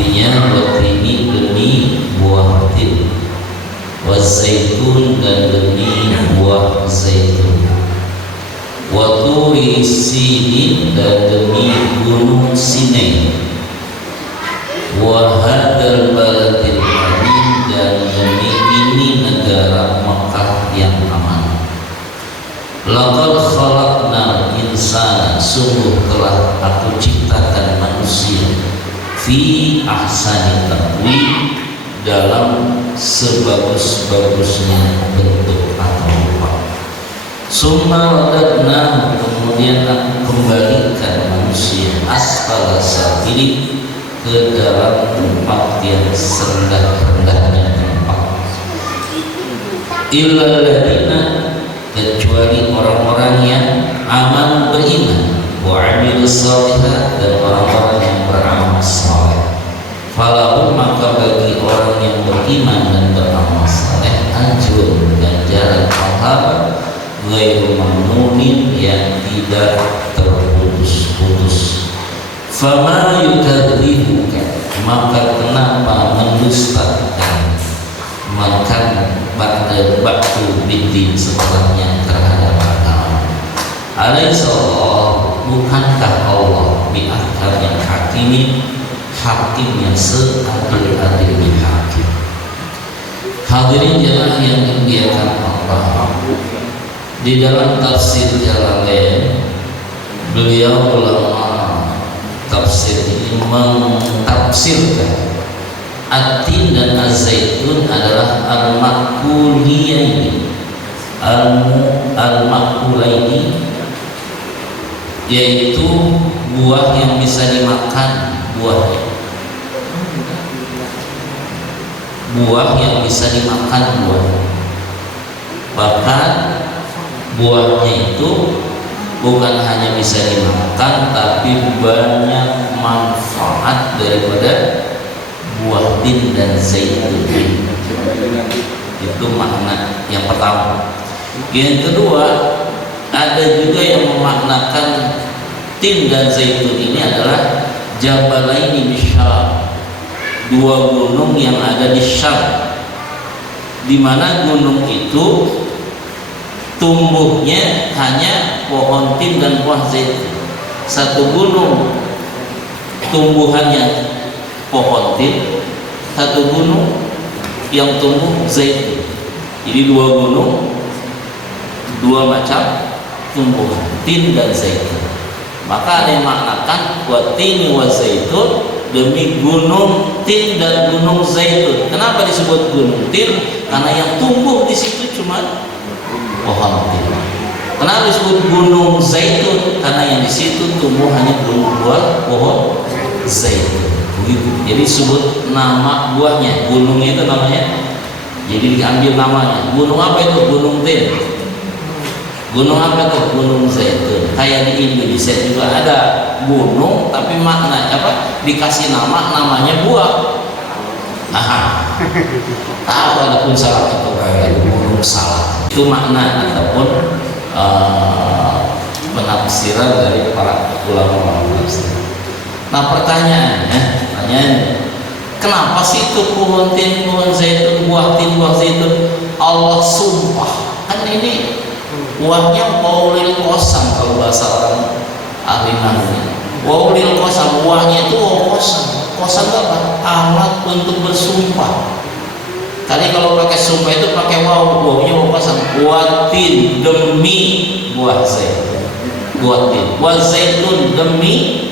artinya watini demi buah tin, wazaitun dan demi buah zaitun, waturi sinin dan demi gunung Sinai, wahadal baladil amin dan demi ini negara Mekah yang aman. Laqad khalaqnal insana, sungguh telah aku ciptakan manusia fi ahsani taqwim, dalam sebagus-bagusnya bentuk atau rupa. Summa radadna, kemudian aku kembalikan manusia asfala safilin, ke dalam tempat yang serendah-rendahnya tempat. Illal ladina, kecuali orang-orang yang aman beriman, wa amilus shalihat, dan orang-orang yang beramal saleh. Falahum, maka bagi orang yang beriman dan beramal saleh, ajrun, ganjaran pahala ghairu mamnunin, yang tidak terputus-putus. Fama yukadzibuka, maka kenapa mendustakan, makan ba'du biddin, setelahnya terhadap agama. Alaihissalam, bukankah Allah bi'ahkam yang hakimin, hakim yang seadil-adilnya hakim. Hadirin jemaah yang dimuliakan Allah, di dalam tafsir Jalalain, beliau ulama tafsir ini mentafsirkan at-tin dan az-zaitun adalah al-makulaini, al-makulaini, yaitu buah yang bisa dimakan, buah yang bisa dimakan bahkan buahnya itu bukan hanya bisa dimakan, tapi banyak manfaat daripada buah tin dan zaitun. Itu makna yang pertama. Yang kedua, ada juga yang memaknakan tin dan zaitun ini adalah Jabalaini di Syam, dua gunung yang ada di Syam, di mana gunung itu tumbuhnya hanya pohon tin dan buah zaitun. Satu gunung tumbuhannya pohon tin, satu gunung yang tumbuh zaitun. Jadi dua gunung, dua macam tumbuhan, tin dan zaitun. Maka ada yang maknakan wa tin wa zaitun, demi gunung tin dan gunung zaitun. Kenapa disebut gunung tin? Karena yang tumbuh di situ cuma pohon tin. Kenapa disebut gunung zaitun? Karena yang di situ tumbuh hanya buah pohon zaitun. Begitu. Jadi disebut nama buahnya, gunung itu namanya. Jadi diambil namanya. Gunung apa itu? Gunung tin. Gunung apa itu? Gunung zaitun. Kayak di Indonesia juga ada gunung, tapi makna apa? Dikasih namanya buah. Tahu ada pun salah itu kayak gunung salah. Itu makna ataupun penafsiran dari para ulama tafsir. Nah pertanyaannya, kenapa sih itu pohon tin, pohon zaitun, buah tin, buah zaitun Allah sumpah? Kan ini buahnya waulil qasam, kalau bahasa orang ahli nahwu. Waulil qasam, buahnya itu qasam. Qasam itu apa? Alat untuk bersumpah. Tadi kalau pakai sumpah itu pakai waw, wawnya waw qasam. Watin, demi buah zaitun. Watin, wa zaitun, demi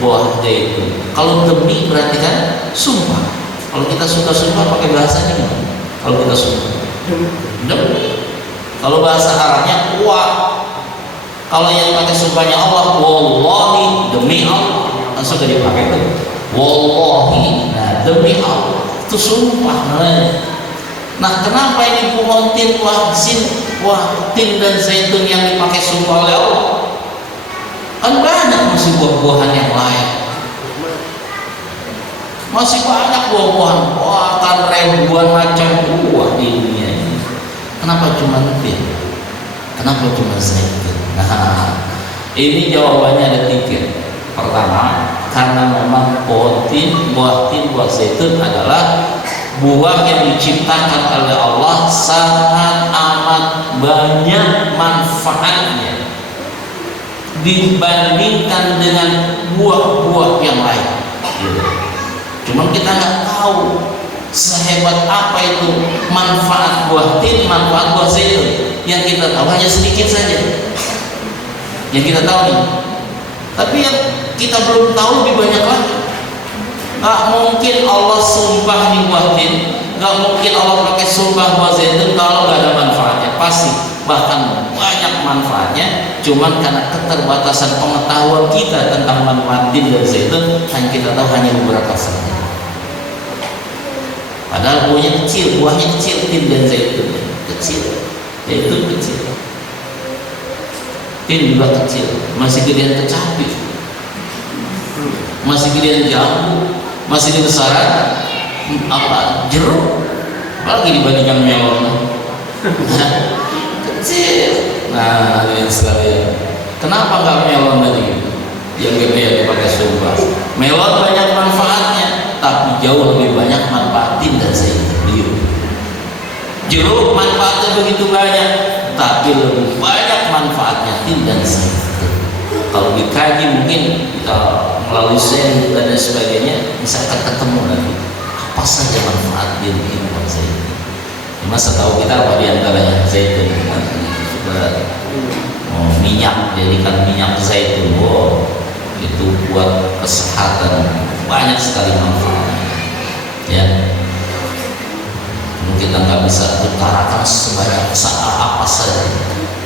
buah zaitun. Kalau demi berarti kan sumpah. Kalau kita suka sumpah pakai bahasanya gimana? Kalau kita sumpah demi. Kalau bahasa Arabnya wa. Kalau yang pakai sumpahnya Allah, wallahi, demi Allah, langsung gak dipakai itu. Wallahi, nah demi Allah, itu sumpah namanya. Nah kenapa ini pohon tin, buah tin dan zaitun yang dipakai sumpah oleh Allah? Kan banyak masih buah-buahan yang lain, masih banyak buah-buahan, akan ribuan macam buah di dunia ini. Kenapa cuma tin? Kenapa cuma zaitun? Nah, ini jawabannya ada tiga. Pertama, karena memang buah zaitun adalah buah yang diciptakan oleh Allah, sangat amat banyak manfaatnya dibandingkan dengan buah-buah yang lain. Cuman kita nggak tahu sehebat apa itu manfaat buah tin, manfaat buah zaitun. Yang kita tahu hanya sedikit saja yang kita tahu nih, tapi yang kita belum tahu lebih banyak lagi. Nggak mungkin Allah sumpah di buah tin, nggak mungkin Allah pakai sumpah buah zaitun kalau nggak ada manfaatnya. Pasti, bahkan banyak manfaatnya, cuman karena keterbatasan pengetahuan kita tentang manfaat tin dan zaitun, kita tahu hanya beberapa saja. Padahal buahnya kecil, tin dan zaitun kecil, zaitun kecil, tin juga kecil, masih gedean kecapi, masih gedean jambu, masih di besaran jeruk, apalagi dibandingkan melon. Kecil. Nah, ini sekalian, kenapa nggak melon tadi yang gede yang dipakai sumpah? Melon banyak manfaatnya, tapi jauh lebih banyak manfaat tin dan zaitun. Jeruk manfaatnya begitu banyak, tapi lebih banyak manfaatnya tin dan zaitun. Kalau dikaji mungkin kita melalui sains dan sebagainya bisa ketemu lagi apa saja manfaat tin dan zaitun. Cuma setahu kita apa diantaranya zaitun, minyak, jadikan minyak zaitun, itu buat kesehatan banyak sekali manfaatnya. Ya, kita nggak bisa utarakan sebanyak apa saja,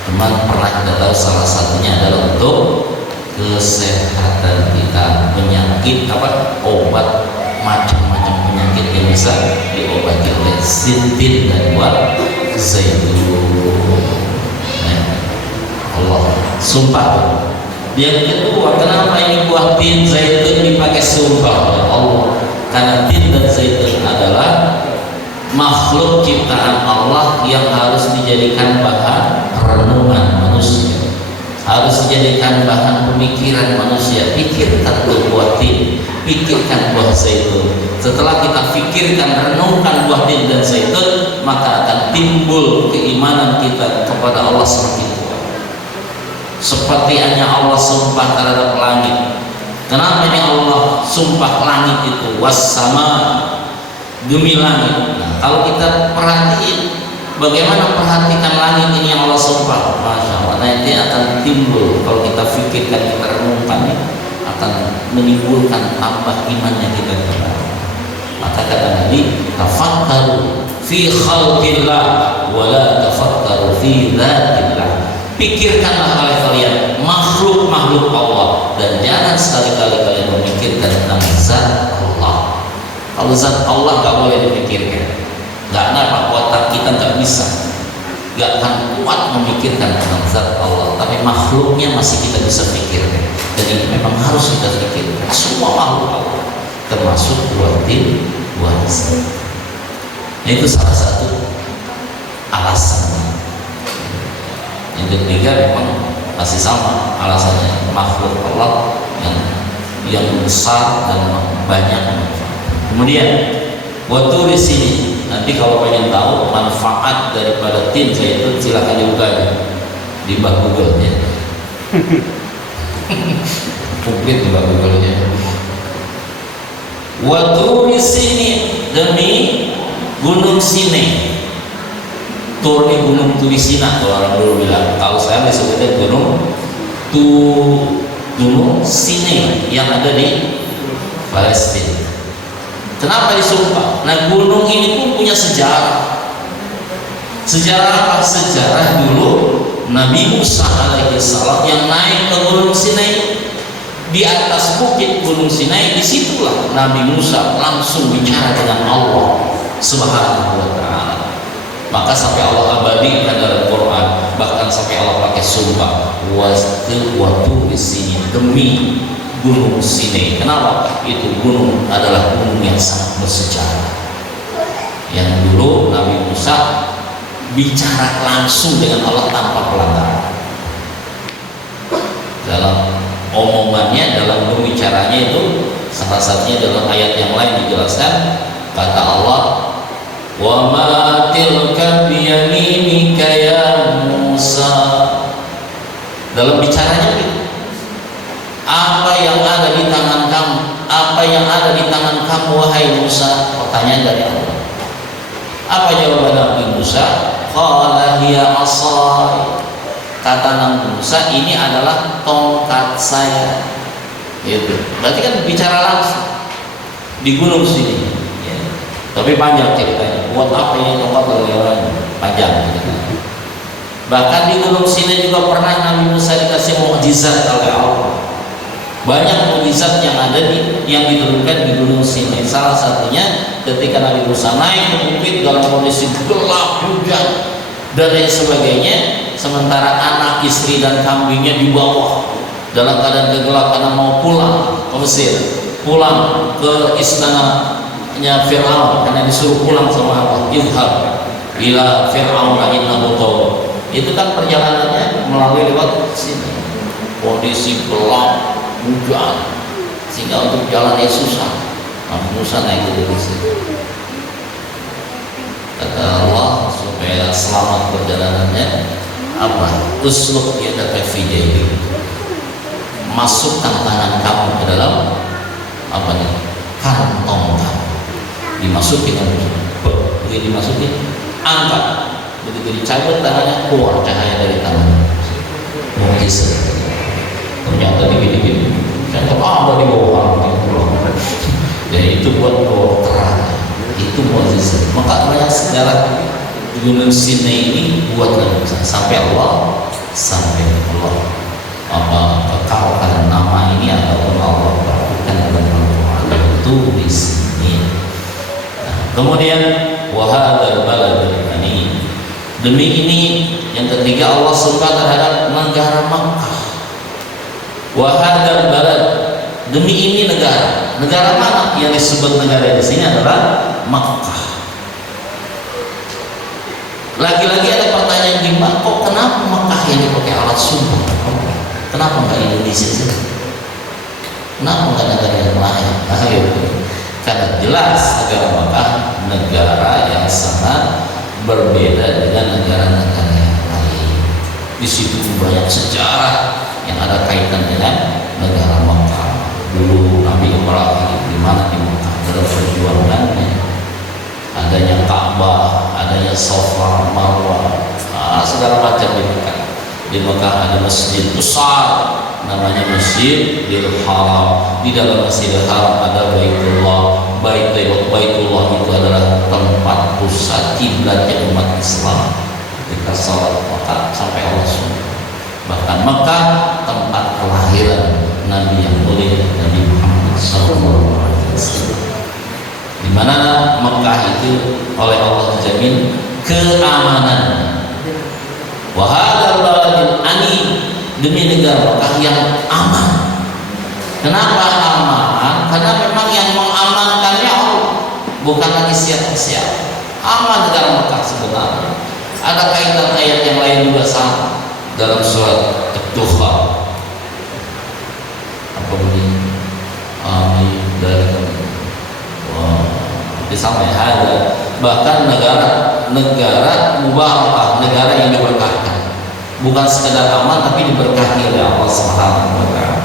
cuman pernah kita tahu salah satunya adalah untuk kesehatan kita, penyakit obat macam-macam penyakit yang bisa diobati oleh tin dan buah zaitun. Allah sumpah. Yang kedua, kenapa ini buah tin zaitun dipakai sumpah oleh Allah? Karena tin dan zaitun adalah makhluk ciptaan Allah yang harus dijadikan bahan renungan manusia, harus dijadikan bahan pemikiran manusia. Pikirkan buah tin, pikirkan buah zaitun. Setelah kita pikirkan, renungkan buah tin dan zaitun, maka akan timbul keimanan kita kepada Allah semakin kuat. Seperti hanya Allah sumpah terhadap langit. Kenapa ini Allah sumpah langit itu? Was-sama, demi langit. Nah, kalau kita perhatiin, bagaimana perhatikan langit ini yang Allah sumpah, Masya Allah, nanti akan timbul, kalau kita pikirkan, kita renungkan, akan menimbulkan tambah imannya kita kepada Allah. Maka kata Nabi, tafakkaru fi khalqillah wa la tafakkaru fi dzatillah. Pikirkanlah oleh kalian makhluk-makhluk Allah, dan jangan sekali-kali kalian memikirkan tentang zat Allah. Kalau zat Allah nggak boleh dipikirkan, nggak apa, otak kita nggak bisa, nggak akan kuat memikirkan tentang zat Allah. Tapi makhluknya masih kita bisa pikirkan, dan ini memang harus kita pikirkan. Semua makhluk Allah, termasuk buah tin, buah zaitun. Itu salah satu alasan. Yang ketiga memang masih sama alasannya, makhluk Allah yang besar dan banyak manfaat. Kemudian waktu di sini, nanti kalau pengen tahu manfaat daripada tin zaitun, silakan juga di bawah Google ya. Komplit di bawah Google ya. Waktu di sini, demi Gunung Sinai. Tur di Gunung Turisina, kalau orang dulu bilang. Kalau saya disebutnya Gunung Sinai yang ada di Palestina. Kenapa disumpah? Nah, gunung ini pun punya sejarah. Sejarah apa? Sejarah dulu Nabi Musa alaihissalam yang naik ke Gunung Sinai. Di atas bukit Gunung Sinai, disitulah Nabi Musa langsung bicara dengan Allah Subhanahu wa ta'ala. Maka sampai Allah abadikan dalam Quran, bahkan sampai Allah pakai sumpah, waktu di sini, demi Gunung Sinai. Kenapa? Itu gunung adalah gunung yang sangat bersejarah, yang dulu Nabi Musa bicara langsung dengan Allah tanpa pelanggaran. Dalam omongannya, dalam berbicaranya itu salah satunya dalam ayat yang lain dijelaskan, kata Allah, wa ma tilka biyaminika ya Musa. Dalam bicaranya gitu, apa yang ada di tangan kamu, apa yang ada di tangan kamu wahai Musa? Pertanyaan dari Allah. Apa jawaban Nabi Musa? Qala hiya asai. Kata Nabi Musa, ini adalah tongkat saya. Itu berarti kan bicara langsung di gunung sini ya. Tapi panjang ceritanya, buat apa ini tongkat lelewan, panjang ceritanya. Bahkan di gunung sini juga pernah Nabi Musa dikasih mukjizat oleh Allah. Banyak mukjizat yang ada yang diturunkan di gunung sini. Salah satunya ketika Nabi Musa naik ke bukit dalam kondisi gelap, hujan dan lain sebagainya, sementara anak, istri dan kambingnya di bawah dalam keadaan gelap karena mau pulang ke Mesir, pulang ke istananya Fir'aun karena disuruh pulang sama Allah. Idhab ila Fir'aun innahu tagha. Itu kan perjalanannya melalui lewat sini, kondisi gelap, hujan, sehingga untuk jalannya susah. Nabi Musa naik ke sini. Kata Allah supaya selamat perjalanannya, apa? Usluk yadaka fi jaybi. Masukkan tangan kamu ke dalam apa nih? Kantong kamu. Dimasukin, begitu dimasukin, angkat. Begitu dicabut tangannya, keluar cahaya dari tangan. Mukjizat. Ternyata digini-gini, ternyata ada di bawah ya itu buat bawa terang, itu mukjizat. Maka banyak sejarah di Gunung Sinai ini buat sampai Allah apa kekalkan nama ini ataupun Allah berbukan dalam Al-Quran itu di sini. Nah, kemudian wahadal baladul amin. Demi ini yang ketiga Allah suka terhadap negara Makkah. Wahadal balad, demi ini negara mana yang disebut negara di sini adalah Makkah. Lagi-lagi ada pertanyaan gimana? Kok kenapa Makkah ini pakai alat sumpah? Kenapa nggak Indonesia sih? Kenapa nggak negara yang lain? Karena jelas negara Makkah negara yang sangat berbeda dengan negara-negara yang lain. Di situ banyak sejarah yang ada kaitan dengan negara Makkah. Dulu Nabi Ibrahim di mana di Makkah dalam perjuangannya, adanya Ka'bah, adanya Safa, Marwah, segala macam di Makkah. Di Makkah ada masjid besar namanya Masjidil Haram. Di dalam Masjidil Haram ada Baitullah. Baitullah itu adalah tempat pusat kiblatnya umat Islam ketika salat Makkah sampai Allah SWT. Bahkan Makkah tempat kelahiran Nabi yang mulia Nabi Muhammad SAW, di mana Makkah itu oleh Allah dijamin keamanan. Wahadal baladil amin, demi negara Makkah yang aman. Kenapa aman? Karena memang yang mengamankannya Allah, bukan lagi siapa-siapa. Aman negara Makkah sebenarnya. Ada kaitan ayat yang lain juga sama dalam surat Ad-Dukhan. Apa bunyi? Amin dari kamu. Sama ya, ada bahkan negara mubarakah, negara yang diberkahkan, bukan sekedar aman tapi diberkahi oleh Allah Subhanahu wa Ta'ala.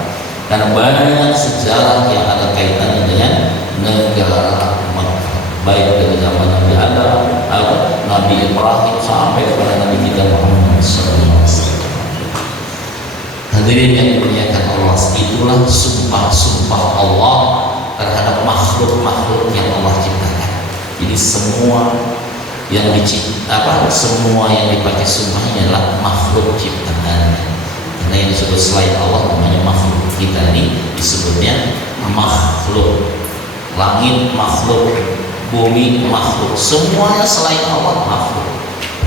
Karena banyak sejarah yang ada kaitannya dengan negara Makkah, baik dari zaman Nabi Adam, Nabi Ibrahim sampai kepada Nabi kita Muhammad SAW. Hadirin yang dimuliakan Allah, itulah sumpah-sumpah Allah terhadap makhluk-makhluk yang Allah ciptakan. Jadi semua yang semua yang dipakai sumpahnya adalah makhluk ciptaan. Karena yang disebut selain Allah namanya makhluk. Kita ini disebutnya makhluk. Langit makhluk, bumi makhluk, semuanya selain Allah makhluk.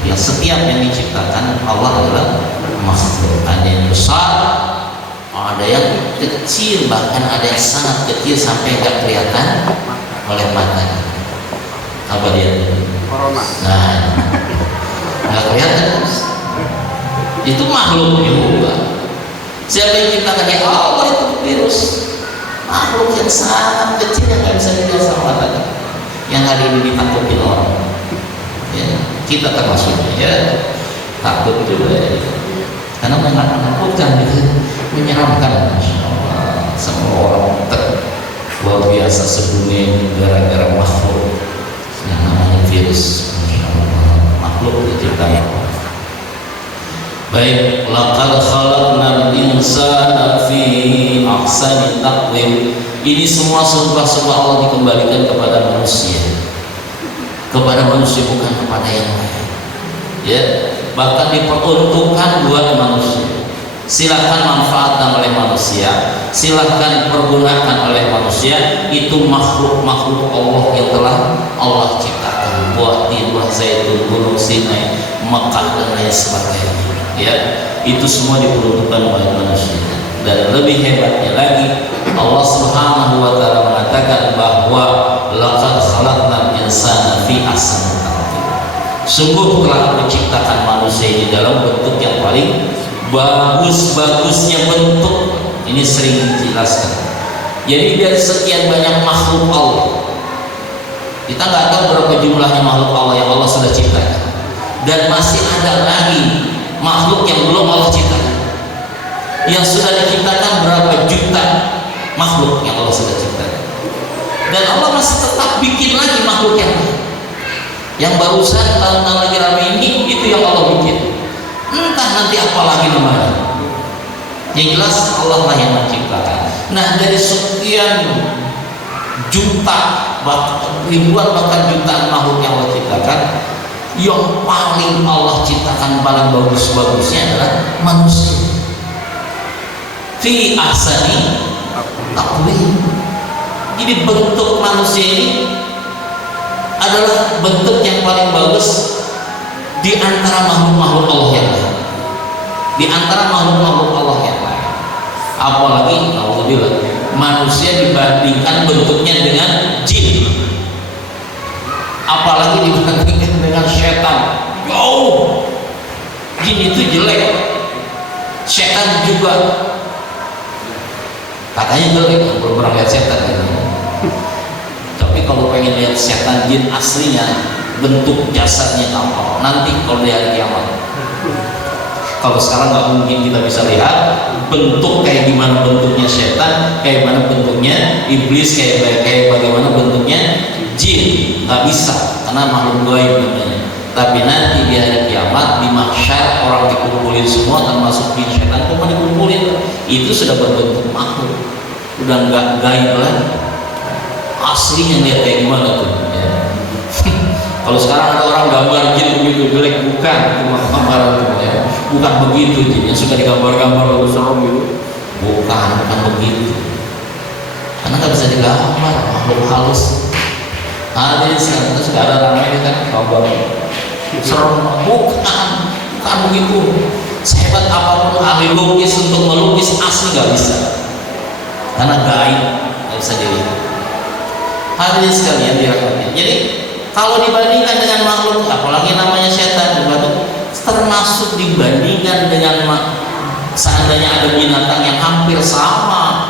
Yang setiap yang diciptakan Allah adalah makhluk. Ada yang besar, ada yang kecil, bahkan ada yang sangat kecil sampai nggak kelihatan oleh mata. Apa dia? Corona. Nah, nggak kelihatan. Itu makhluk juga. Siapa yang ciptakan? Ya Allah. Itu virus, makhluk yang sangat kecil yang nggak bisa dilihat sama mata kita, yang hari ini ditakutin orang. Ya, kita termasuknya ya, takut juga ya. Karena menakutkan itu, menyeramkan. Masya Allah, semua orang luar biasa sebelumnya gara-gara makhluk yang namanya virus. Masya Allah, makhluk diciptakan. Baik, laqad khalaqnal insana fi ahsani taqwim. Ini semua sumpah-sumpah Allah dikembalikan kepada manusia. Kepada manusia, bukan kepada yang lain. Ya, bahkan diperuntukkan buat manusia. Silahkan manfaatkan oleh manusia, silahkan pergunakan oleh manusia. Itu makhluk-makhluk Allah yang telah Allah ciptakan. Buah tin, buah zaitun, gunung Sinai, Mekah dan lain sebagainya. Ya, itu semua diperuntukkan oleh manusia. Dan lebih hebatnya lagi, Allah Subhanahu wa taala mengatakan bahwa laqad khalaqnal insana fi ahsani taqwim. Sungguh telah menciptakan manusia ini dalam bentuk yang paling bagus-bagusnya bentuk. Ini sering dijelaskan. Jadi dari sekian banyak makhluk Allah, kita nggak tahu berapa jumlahnya makhluk Allah yang Allah sudah ciptakan, dan masih ada lagi makhluk yang belum Allah ciptakan, yang sudah diciptakan berapa juta makhluk yang Allah sudah ciptakan, dan Allah masih tetap bikin lagi makhluk yang lain. Yang barusan tahun lagi rame ini, itu yang Allah bikin. Entah nanti apa lagi namanya. Yang jelas Allah lah yang menciptakan. Nah, dari sekian juta, ribuan bahkan jutaan makhluk yang Allah ciptakan, yang paling Allah ciptakan paling bagus-bagusnya adalah manusia. Fi ahsani taqwim. Jadi bentuk manusia ini adalah bentuk yang paling bagus di antara makhluk-makhluk Allah yang lain. Di antara makhluk-makhluk Allah yang lain. Apalagi alhamdulillah manusia dibandingkan bentuknya dengan jin. Apalagi dibandingkan dengan setan. Jauh. Jin itu jelek. Setan juga. Katanya jelek, belum pernah lihat setan gitu. Tapi kalau pengen lihat setan jin aslinya, bentuk jasadnya apa nanti kalau di hari kiamat. Kalau sekarang nggak mungkin kita bisa lihat bentuk kayak gimana bentuknya setan, kayak gimana bentuknya iblis, kayak bagaimana bentuknya jin, nggak bisa karena makhluk gaib namanya. Tapi nanti di hari kiamat di mahsyar orang dikumpulin semua termasuk jin setan semua dikumpulin, itu sudah berbentuk makhluk, udah nggak gaib lagi, aslinya lihat kayak gimana tuh ya. Kalau sekarang ada orang gambar jin begitu jelek, bukan cuma gambaran ya, bukan begitu jinnya suka digambar-gambar lalu serem gitu, bukan begitu, karena nggak bisa digambar makhluk halus. Ada sekarang itu sekarang ramai kan gambar serem, bukan begitu. Sehebat apapun ahli lukis untuk melukis asli nggak bisa, karena gaib, nggak bisa dilihat. Hadirin sekalian dirahmati. Jadi kalau dibandingkan dengan makhluk, apalagi namanya setan juga termasuk dibandingkan dengan seandainya ada binatang yang hampir sama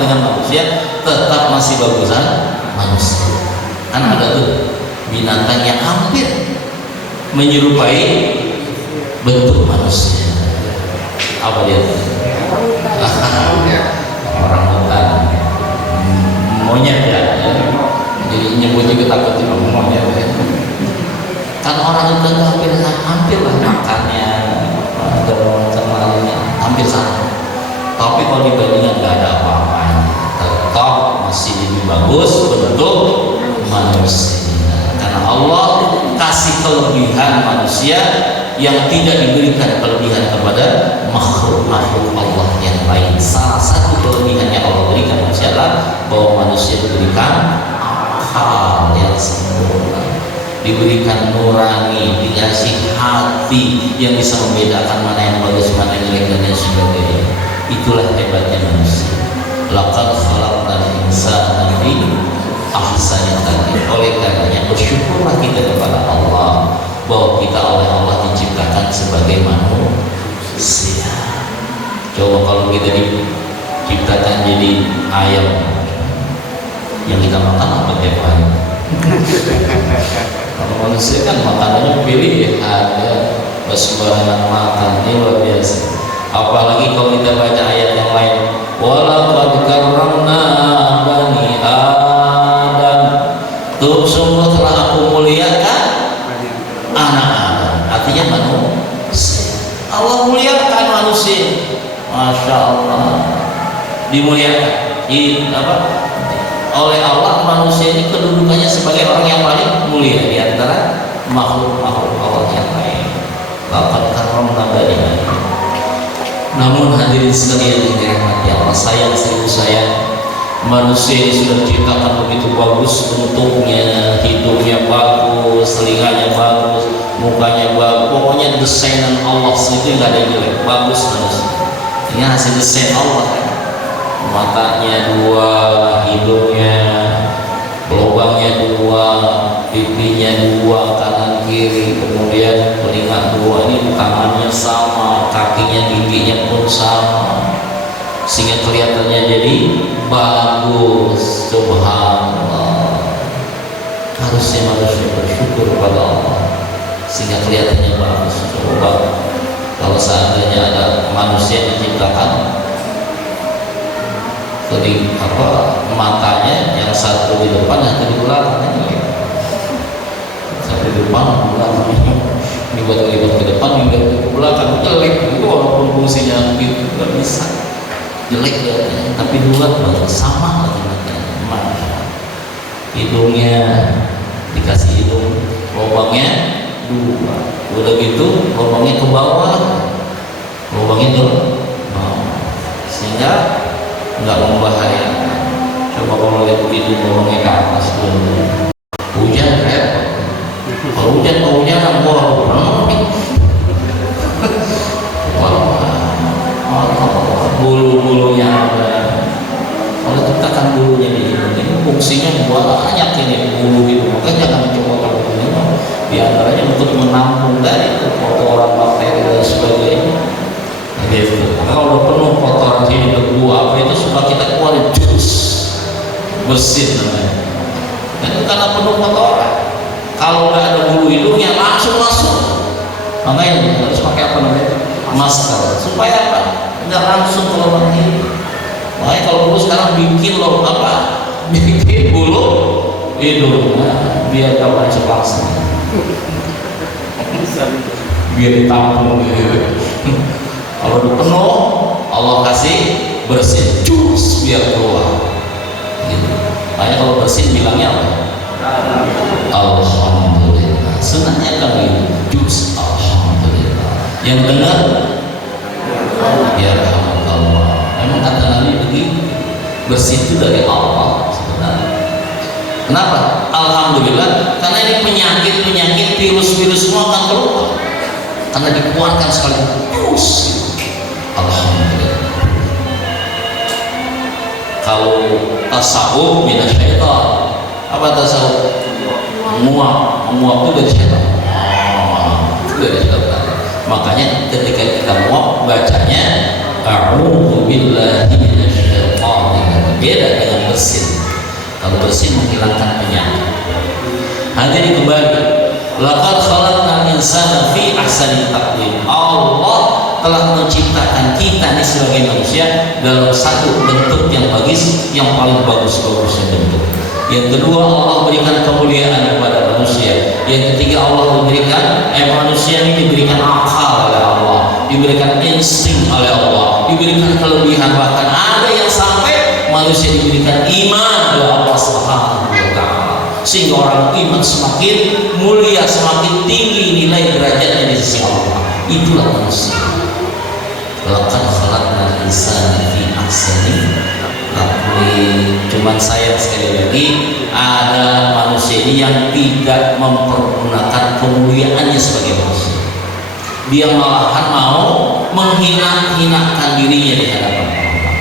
dengan manusia, tetap masih bagusan manusia. Kan ada tuh binatang yang hampir menyerupai bentuk manusia. Apa dia? Orang hutan, monyet ya. Jadi nyebut juga takut monyet ya. Kan orang hutan hampir lah makannya atau macam-macamnya hampir sama. Tapi kalau dibandingkan nggak ada apa-apanya, tetap masih lebih bagus bentuk manusia. Karena Allah kasih kelebihan manusia yang tidak diberikan kelebihan kepada makhluk-makhluk Allah yang lain. Salah satu kelebihan yang Allah berikan manusia adalah bahwa manusia diberikan akal yang sempurna, diberikan nurani, dikasih hati yang bisa membedakan mana yang bagus, mana yang jelek dan lain sebagainya. Itulah hebatnya manusia. Laqad khalaqnal insana fi ahsani taqwim. Oleh karenanya bersyukurlah kita kepada Allah bahwa kita oleh Allah diciptakan sebagai manusia. Coba kalau kita diciptakan jadi ayam, yang kita makan apa tiap hari? Kalau manusia kan makanannya pilih ya, ada sembarangan makan, ini luar biasa. Apalagi kalau kita baca ayat yang lain, walaqad karramna bani Adam, tuh sungguh telah aku muliakan anak Adam. Artinya manusia. Allah muliakan manusia, masya Allah, dimuliakan. Oleh Allah manusia ini kedudukannya sebagai orang yang paling mulia di antara makhluk-makhluk Allah yang lain. Laqad karramna bani Adam. Namun hadirin sekalian yang dirahmati Allah, sayang manusia ini sudah diciptakan begitu bagus bentuknya, hidungnya bagus, telinganya bagus, mukanya bagus, pokoknya desainan Allah itu nggak ada yang jelek, bagus manusia. Ini hasil desain Allah kan? Matanya dua, hidungnya, lubangnya dua, pipinya dua, kanan kiri, kemudian telinga dua, ini tangannya sama, kakinya, giginya pun sama, sehingga kelihatannya jadi bagus. Subhanallah. Harusnya manusia bersyukur kepada Allah sehingga kelihatannya bagus. Coba kalau seandainya ada manusia diciptakan matanya yang satu di depan, yang satu di belakang, satu di depan, belakang, ini buat kelihatan ke depan, ini ke belakang, jelek. Itu walaupun fungsinya gitu nggak bisa, jelek ya, tapi dua bagus sama lagi matanya. Hidungnya dikasih hidung, lubangnya dua, udah gitu lubangnya ke bawah, lubangnya ke bawah, sehingga nggak membahayakan. Coba kalau lihat begitu lubangnya ke atas, hujan repot. Kalau hujan kehujanan, bulu-bulunya ada. Kalau ciptakan bulunya di ini fungsinya banyak ini bulu itu, makanya jangan coba ini. Di antaranya untuk menampung dari kotoran, bakteri dan sebagainya. Gitu. Kalau udah penuh kotoran sini debu apa itu suka kita keluarin jus bersih namanya. Dan itu karena penuh kotoran. Kalau nggak ada bulu hidungnya langsung masuk. Makanya harus pakai apa namanya? Masker. Supaya apa? Nggak langsung ke lubang hidung. Makanya kalau bulu sekarang bikin loh apa? Bikin bulu hidung, biar nggak masuk langsung. Biar ditampung gitu. Kalau udah penuh, Allah kasih bersih, jus biar keluar. Gitu. Makanya kalau bersih bilangnya apa? Alhamdulillah. Sunahnya kan gitu, jus alhamdulillah. Yang benar, ya rahmatullah. Memang kata Nabi begitu. Bersih itu dari Allah sebenarnya. Kenapa? Alhamdulillah. Karena ini penyakit, virus-virus semua akan keluar. Karena dikeluarkan sekali jus. Alhamdulillah. Kalau tasawuf minasyaitan, apa tasawuf? Menguap itu dari syaitan. Itu dari syaitan. Makanya ketika kita muap bacanya a'udzu billahi minasyaitonir. Beda dengan bersin. Kalau bersin menghilangkan penyakit. Hadirin kembali, laqad khalaqnal insana fi ahsani taqwim. Allah telah menciptakan kita ini sebagai manusia dalam satu bentuk yang bagus, yang paling bagus-bagusnya bentuk. Yang kedua, Allah berikan kemuliaan kepada manusia. Yang ketiga, Allah memberikan manusia ini diberikan akal oleh Allah, diberikan insting oleh Allah, diberikan kelebihan, bahkan ada yang sampai manusia diberikan iman oleh Allah Subhanahu wa Ta'ala, sehingga orang iman semakin mulia, semakin tinggi nilai derajatnya di sisi Allah. Itulah manusia. Laqad khalaqnal insana fi ahsani taqwim. Cuman sayang sekali lagi ada manusia ini yang tidak mempergunakan kemuliaannya sebagai manusia. Dia malahan mau menghina-hinakan dirinya di hadapan Allah.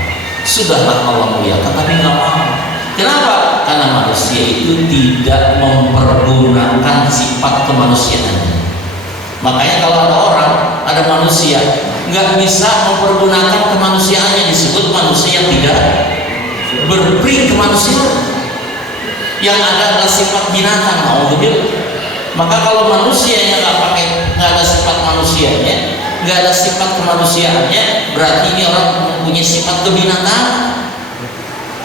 Sudahlah Allah muliakan tapi nggak mau. Kenapa? Karena manusia itu tidak mempergunakan sifat kemanusiaannya. Makanya kalau ada orang, ada manusia nggak bisa mempergunakan kemanusiaannya, disebut manusia yang tidak berperi kemanusiaan. Yang ada adalah sifat binatang. Maka kalau manusia yang nggak ada sifat manusianya, nggak ada sifat kemanusiaannya, berarti ini orang mempunyai sifat kebinatangan.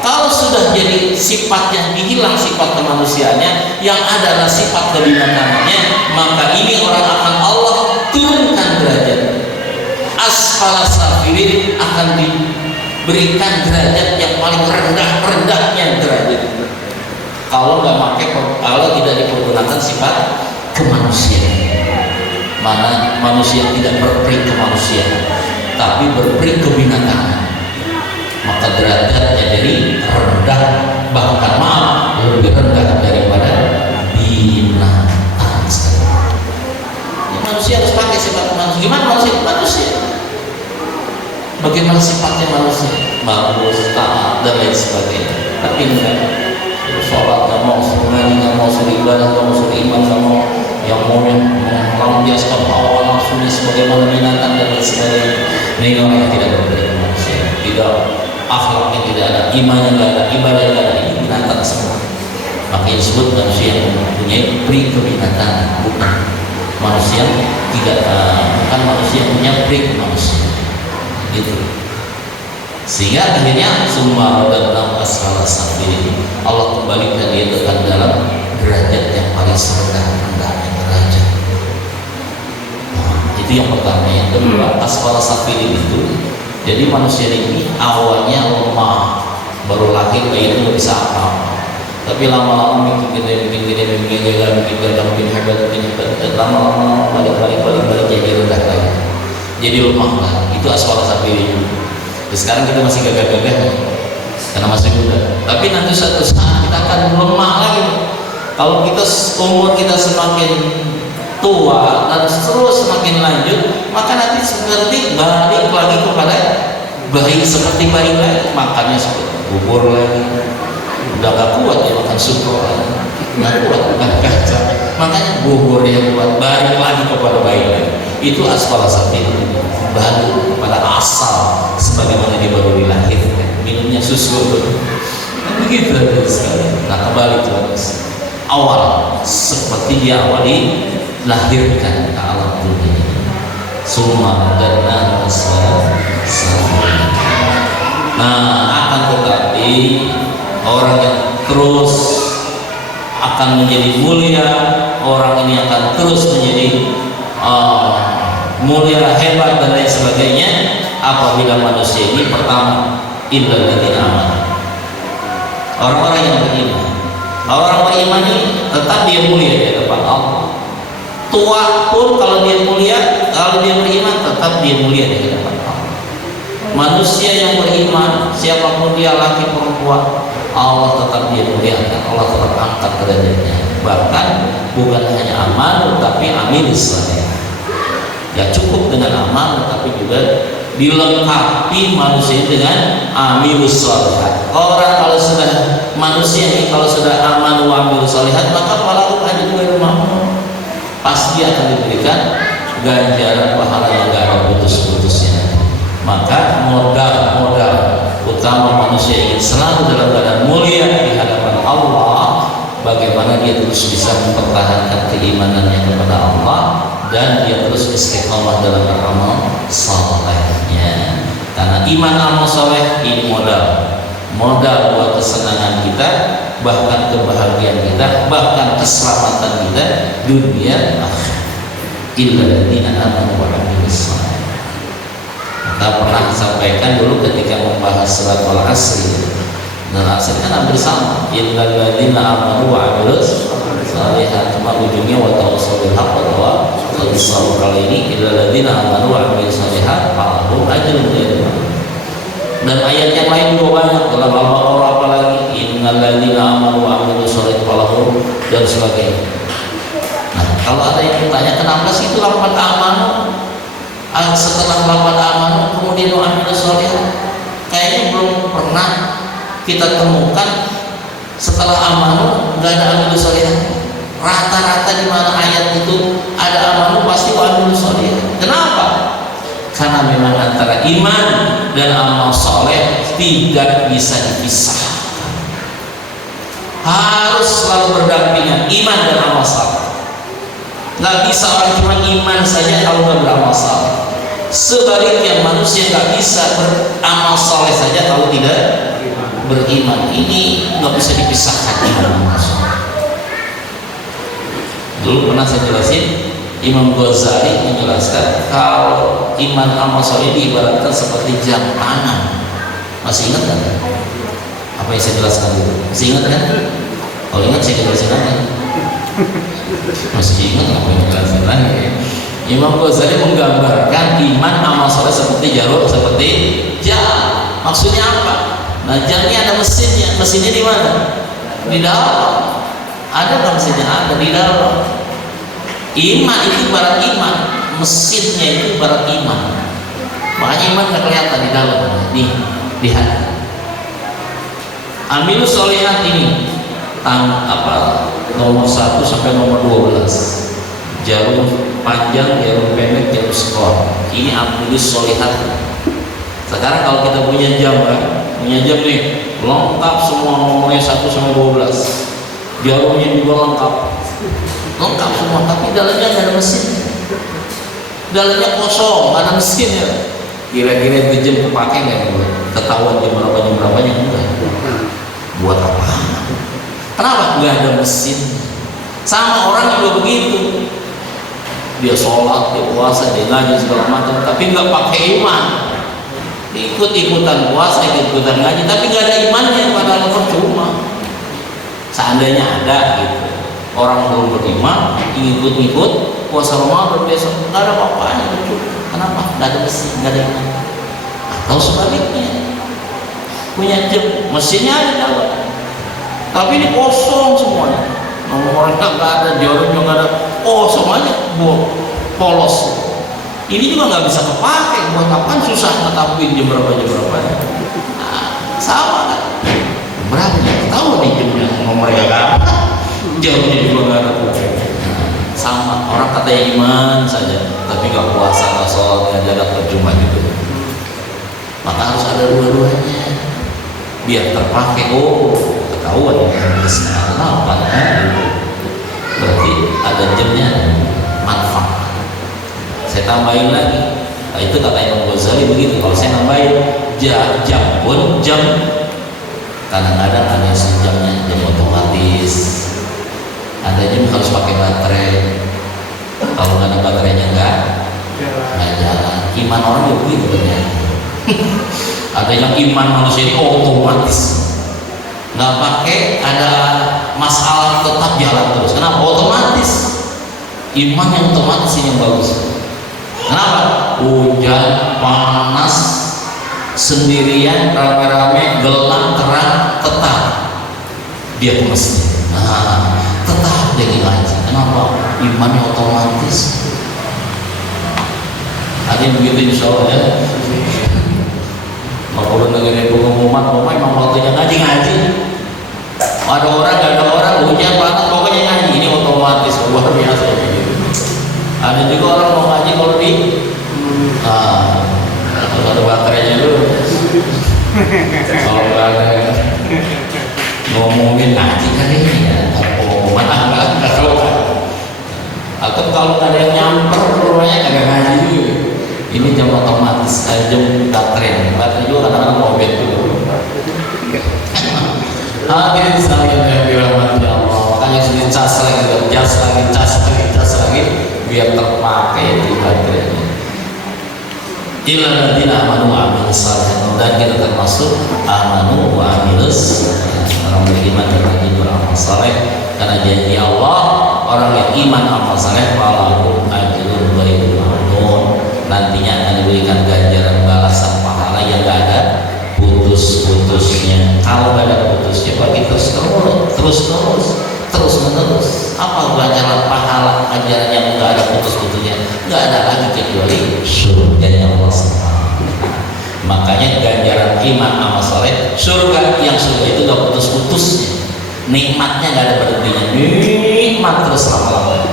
Kalau sudah jadi sifatnya hilang sifat kemanusiaannya, yang ada adalah sifat kebinatangannya, maka ini orang akan Allah turunkan derajat. Asfala safilin, akan diberikan derajat yang paling rendah-rendahnya derajat. Kalau tidak dipergunakan sifat kemanusiaan. Mana manusia tidak berperi kemanusiaan, tapi berperi kebinatangan, maka derajatnya dari rendah, bahkan lebih rendah daripada binatang sekali. Ya, manusia harus pakai sifat manusia. Gimana manusia? Bagaimana sifatnya manusia? Bagus, taat, dan lain sebagainya. Tapi enggak. Sholat nggak mau, sungai nggak mau, ibadah nggak mau, iman nggak mau, yang mau melampiaskan hawa nafsunya sebagaimana binatang dan lain sebagainya. Ini orang yang tidak berbeda manusia, tidak akhlaknya tidak ada, imannya nggak ada, ibadahnya nggak ada, ini binatang semua. Makanya disebut manusia yang mempunyai pri kebinatangan, bukan manusia bukan manusia yang punya pri manusia. Gitu. Sehingga akhirnya semua dalam asal ini Allah kembalikan dia ke dalam derajat yang paling rendah-rendahnya derajat. Itu yang pertama. Yang kedua, asfala safilin itu, jadi manusia ini awalnya lemah, baru lahir bayi itu bisa apa, tapi lama-lama bikin hebat, lama-lama balik jadi rendah lagi, jadi lemah lah. Itu asfala safilin. Sekarang kita masih gagah-gagah karena masih muda, tapi nanti suatu saat kita akan lemah lagi. Kalau umur kita semakin tua dan terus semakin lanjut, maka nanti seperti balik lagi kepada bayi, seperti bayi lagi, makannya seperti bubur lagi, udah gak kuat ya makan suko lagi, nggak kuat makan kaca, makanya bubur yang kuat, balik lagi kepada bayi lagi. Itu asfala safilin, balik kepada asal sebagaimana dia baru dilahirkan, minumnya susu begitu sekali. Nah, kembali terus awal seperti dia awal dilahirkan ke alam dunia. Summa dan akan tetapi orang yang terus akan menjadi mulia, orang ini akan terus menjadi mulia, hebat dan lain sebagainya apabila manusia ini pertama illal ladzina amanu, orang-orang yang beriman. Orang beriman ini tetap dia mulia di hadapan Allah. Tua pun kalau dia mulia, kalau dia beriman tetap dia mulia di hadapan Allah. Manusia yang beriman, siapapun dia, laki perempuan, Allah tetap dia muliakan, Allah tetap angkat derajatnya. Bahkan bukan hanya amal, tapi amil saleh. Ya cukup dengan amal, tapi juga dilengkapi manusia dengan amilus sholihat. Orang kalau sudah manusia ini kalau sudah aman wa amilus sholihat, maka falahu ajrun ghairu mamnun, pasti akan diberikan ganjaran pahala yang gak ada putus-putusnya. Maka modal utama manusia ingin selalu dalam keadaan mulia di hadapan Allah, bagaimana dia terus bisa mempertahankan keimanannya kepada Allah dan dia terus istiqomah dalam beramal salehnya. Karena iman amal saleh ini modal buat kesenangan kita, bahkan kebahagiaan kita, bahkan keselamatan kita dunia akhirat. Illa ladzina amanu wa amilus shalihat. Kita pernah sampaikan dulu ketika membahas surat Al-Asr. Dan asal kan hampir sama. Illa ladzina amanu wa amilus shalihat, cuma ujungnya wa tawassaw bil haqq wa tawassaw. Kali ini illa ladzina amanu wa amilus shalihat falahum ajrun ghairu mamnun. Dan ayat yang lain juga banyak dalam Al-Baqarah, apalagi innal ladzina amanu wa amilus shalihat falahum dan sebagainya. Nah, kalau ada yang bertanya kenapa sih itu lafaz amanu setelah lafaz amanu kemudian wa amilus shalihat, kayaknya belum pernah kita temukan setelah amanu nggak ada amilus shalihat. rata-rata di mana ayat itu ada amanu pasti wa amilus sholihat. Kenapa? Karena memang antara iman dan amal soleh tidak bisa dipisah, harus selalu berdampingan, iman dan amal soleh. Nggak bisa orang cuma iman saja kalau nggak beramal soleh. Sebaliknya manusia nggak bisa beramal soleh saja kalau tidak beriman. Ini nggak bisa dipisahkan iman dan amal soleh. Dulu pernah saya jelasin, Imam Ghazali menjelaskan kalau iman amal soleh diibaratkan seperti jam tangan. Masih ingat kan? Apa yang saya jelaskan dulu? Masih ingat kan? Kalau ingat saya jelasin lagi. Masih ingat apa yang jelasin lagi? Imam Ghazali menggambarkan iman amal soleh seperti jarum, seperti jam. Maksudnya apa? Nah, jam ini ada mesinnya. Mesinnya di mana? Di dalam. Ada nggak mesinnya? Ada di dalam. Iman itu ibarat iman, mesinnya itu ibarat iman. Makanya iman nggak kelihatan di dalam, di hati. Amilus sholihat ini nomor 1 sampai nomor 12. Jarum panjang, jarum pendek, jarum skor. Ini amilus sholihat. Sekarang kalau kita punya jam punya jam nih, lengkap semua nomornya 1 sampai 12. Jarumnya juga lengkap semua, tapi dalamnya nggak ada mesin, dalamnya kosong, nggak ada mesinnya. Kira-kira itu jam kepake nggak nih? Ketahuan jam berapanya enggak? Buat apa? Kenapa? Nggak ada mesin. Sama orang juga begitu. Dia sholat, dia puasa, dia ngaji segala macam, tapi nggak pakai iman. Ikut-ikutan puasa, ikut-ikutan ngaji, tapi nggak ada imannya, padahal percuma. Seandainya ada gitu, orang belum beriman, ikut-ikut puasa Ramadan besok, nggak ada apa-apanya. Kenapa? Nggak ada mesin, nggak ada iman. Atau sebaliknya, punya jam, mesinnya ada dalam, tapi ini kosong semuanya. Nomornya nggak ada, jarumnya nggak ada, kosong aja, polos. Ini juga nggak bisa kepake. Buat apaan susah ngetahuin jam berapa. Nah, sama kan? Berapa? Tahu nih jamnya, nomornya berapa? Jamnya juga nggak ada. Sama, orang katanya iman saja, tapi nggak puasa, nggak sholat, nggak jaga, percuma juga. Maka harus ada dua-duanya, biar terpakai. Ketahuan ya, kenapa? Berarti ada jamnya, manfaat. Saya tambahin lagi. Nah, itu kata Imam Ghazali begitu. Kalau saya nambahin jam pun jam, kadang-kadang ada jamnya jam otomatis, ada jam harus pakai baterai. Kalau nggak ada baterainya nggak jalan. Iman orang juga begitu ternyata. Ada yang iman manusia ini otomatis, nggak pakai ada masalah, tetap jalan terus. Kenapa? Otomatis. Iman yang otomatis ini yang bagus. Kenapa? Hujan, panas, sendirian, rame-rame, gelap, terang, tetap dia pemesti. Tetap dia ngaji. Kenapa? Imannya otomatis. Ada yang begitu insya Allah ya. Mau perlu dengerin pengumuman, emang waktunya ngaji. Ada orang, gak ada orang, hujan, panas, pokoknya ngaji. Ini otomatis, luar biasa gitu. Ada juga orang mau ngaji kalau kalau ada baterainya dulu. Kalau nggak ada ngomongin ngaji kali ini ya, mana nggak tahu. Atau kalau nggak ada yang nyamper rumahnya kagak ngaji juga. Ini jam otomatis, jam baterai juga kadang-kadang lowbat dulu. Hadirin sekalian yang dirahmati Allah, makanya sini cas lagi biar terpakai di baterainya. Illa alladziina aamanu wa 'amilus shalihaat, dan kita termasuk amanu wa 'amilus orang beriman dan lagi beramal saleh, karena janji Allah orang yang iman amal saleh falahum ajrun ghairu mamnun, nantinya akan diberikan ganjaran balasan pahala yang gak ada putus-putusnya. Kalau gak ada putusnya bagi terus menerus. Apa ganjaran pahala ganjaran yang gak ada putus-putusnya? Gak ada lagi kecuali surga Allah SWT. Makanya ganjaran iman amal saleh surga, yang surga itu gak putus-putusnya. nikmatnya nggak ada berhentinya, nikmat terus lama-lamanya,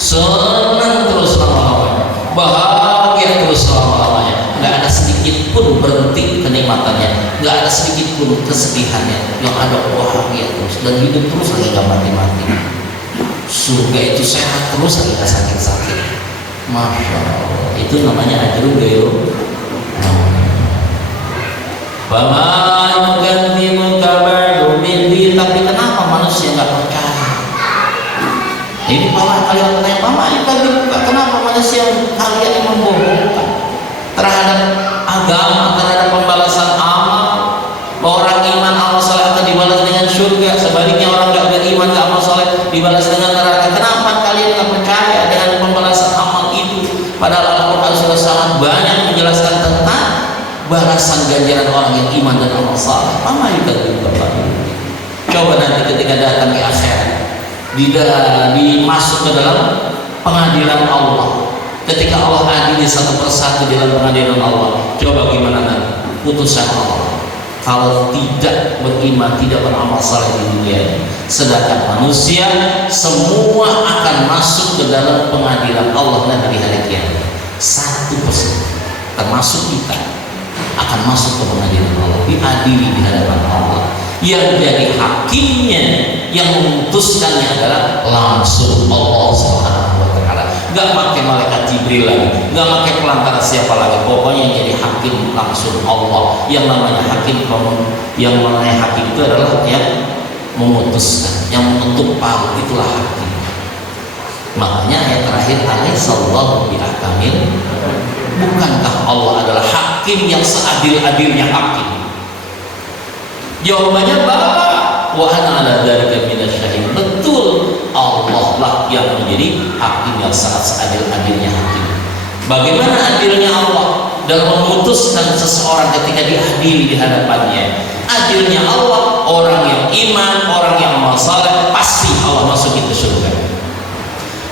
senang terus lama-lamanya, bahagia terus lama-lamanya, nggak ada sedikit pun berhenti kenikmatannya, nggak ada sedikit pun kesedihannya, yang ada bahagia terus dan hidup terus lagi nggak mati-mati. Surga itu sehat terus lagi nggak sakit-sakit. Masya Allah, itu namanya ajrun ghairu. Bama yukadzibuka ba'du bihi, tapi kenapa manusia nggak percaya? Ini Bapak kalian tanya, Bama yukadzibuka, kenapa manusia kalian yang membohongkan terhadap agama, terhadap pembalasan amal? Bahwa orang iman amal soleh akan dibalas dengan surga, sebaliknya orang nggak beriman nggak amal soleh dibalas dengan neraka. Kenapa kalian nggak percaya dengan pembalasan amal itu? Padahal Al-Quran sudah sangat banyak menjelaskan tentang balasan ganjaran orang yang iman dan amal saleh. Mama yukadzibuka ba'du. Coba nanti ketika datang di akhirat, dimasuk ke dalam pengadilan Allah. Ketika Allah adili satu persatu di dalam pengadilan Allah, coba gimana nanti putusan Allah? Kalau tidak beriman, tidak beramal saleh di dunia ini, sedangkan manusia semua akan masuk ke dalam pengadilan Allah nanti di hari kiamat. Satu persatu, termasuk kita, akan masuk ke pengadilan Allah, diadili di hadapan Allah. Yang jadi hakimnya, yang memutuskannya adalah langsung Allah Subhanahu wa Ta'ala. Gak pakai malaikat Jibril lagi, gak pakai pelantara siapa lagi. Pokoknya yang jadi hakim langsung Allah. Yang namanya hakim itu adalah yang memutuskan, yang menentuk palu, itulah hakim. Makanya ayat terakhir, alaihissallahu bi'ahkamil. Bukankah Allah adalah hakim yang seadil-adilnya hakim? Jawabannya bala wa ana ala dzalika minasyahid. Betul, Allah lah yang menjadi hakim yang sangat seadil-adilnya hakim. Bagaimana adilnya Allah dalam memutuskan seseorang ketika diadili di hadapannya? Adilnya Allah, orang yang iman, orang yang amal saleh, pasti Allah masukin ke surga.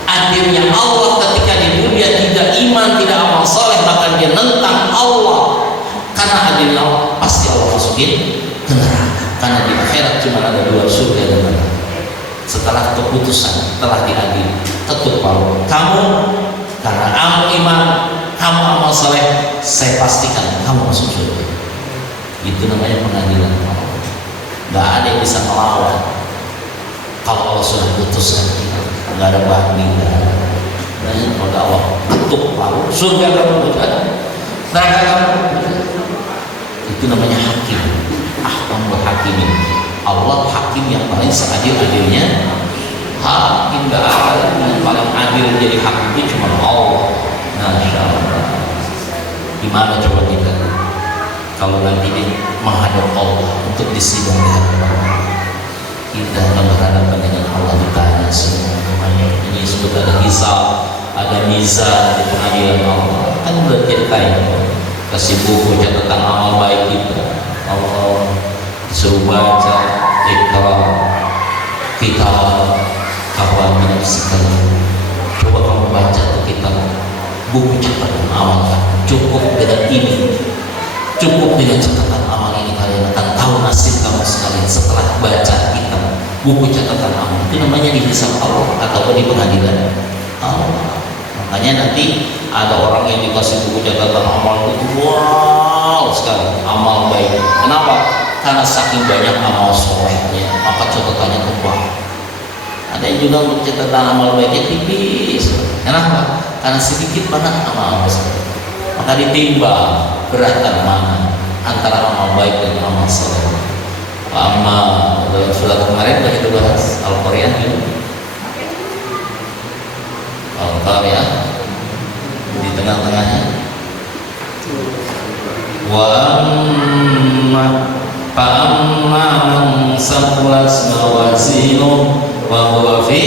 Adilnya Allah ketika di dunia tidak iman, tidak amal saleh, bahkan dia nentang Allah, karena adilnya Allah pasti Allah masukin ke neraka. Karena di akhirat cuma ada dua, surga dan neraka. Setelah keputusan, telah diadili, ketuk palu, kamu karena kamu iman, kamu amal saleh, saya pastikan kamu masuk surga. Itu namanya pengadilan Allah. Gak ada yang bisa melawan. Kalau Allah sudah putuskan kita, nggak ada banding, nggak ada. Nah, kalau Allah ketuk palu, surga kamu bukan, neraka kamu bukan. Itu namanya hakim. Ahkamul hakimin. Allah hakim yang paling seadil-adilnya. Hakim nggak ada yang paling adil jadi hakim itu cuma Allah. Masya Allah. Gimana coba kita kalau nanti menghadap Allah untuk disidang di hadapan Allah? Kita akan berhadapan dengan Allah, ditanya semua. Ini disebut ada hisab, ada mizan di pengadilan Allah. Kan udah ceritain, kasih buku catatan amal baik kita. Allah disuruh baca ikra kitab kafa binafsika. Coba kamu baca tuh kitab, buku catatan amal kan. Cukup dengan ini, cukup dengan catatan amal ini, kalian akan tahu nasib kamu sekalian setelah baca kitab buku catatan amal. Itu namanya dihisab Allah atau di pengadilan Allah. Makanya nanti ada orang yang dikasih buku catatan amal itu wow sekali amal baik. Kenapa? Karena saking banyak amal solehnya, maka catatannya tebal. Ada yang juga untuk catatan amal baiknya tipis. Kenapa? Karena sedikit banget amal soleh. Maka ditimbang beratan mana antara amal baik dan amal soleh. Amal dalam surat kemarin kita bahas Al-Qur'an ini. Al-Qur'an di tengah-tengahnya. Wa amma man saqulat mawazinu wa huwa fi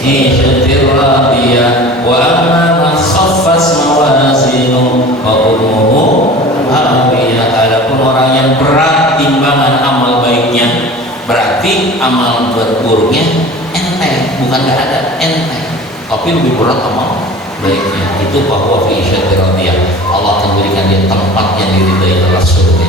hishatir radiyah wa amma man khaffat mawazinu wa ummuhu hawiyah. Adapun orang yang berat timbangan amal baiknya, berarti amal berburuknya enteng, bukan gak ada, enteng, tapi lebih berat amal baiknya. Itu bahwa fi hishatir radiyah, Allah akan berikan dia tempat yang diridai dalam surga.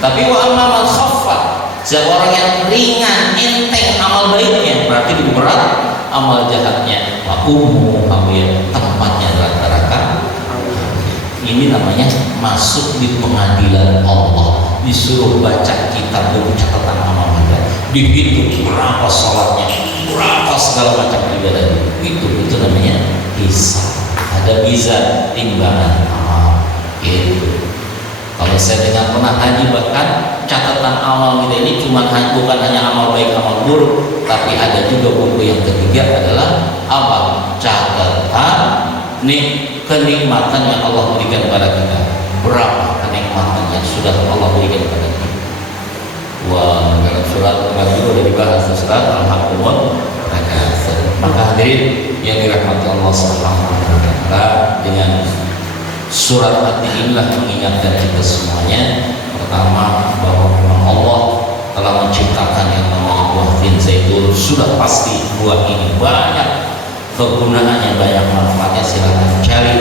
Tapi wa amma man khaffat, Siapa orang yang ringan, enteng amal baiknya, berarti lebih berat amal jahatnya. Wa ummu hawiyah, tempatnya adalah neraka. Ini namanya masuk di pengadilan Allah. Disuruh baca kitab buku catatan amal kita, dihitung berapa sholatnya, berapa segala macam ibadahnya. Itu namanya hisab. Ada mizan, timbangan amal. Itu. Kalau saya dengar pernah haji, bahkan catatan amal kita ini bukan hanya amal baik, amal buruk, tapi ada juga buku yang ketiga adalah apa? Catatan kenikmatan yang Allah berikan kepada kita. Berapa kenikmatan yang sudah Allah berikan kepada kita? Wah, dalam surat kemarin juga sudah dibahas, surat Al-Haqqul. Maka hadirin yang dirahmati Allah Subhanahu wa taala, dengan surat hati inilah mengingatkan kita semuanya. Pertama, bahwa memang Allah telah menciptakan yang namanya buah tin zaitun. Sudah pasti buah ini banyak kegunaannya, banyak manfaatnya. Silakan cari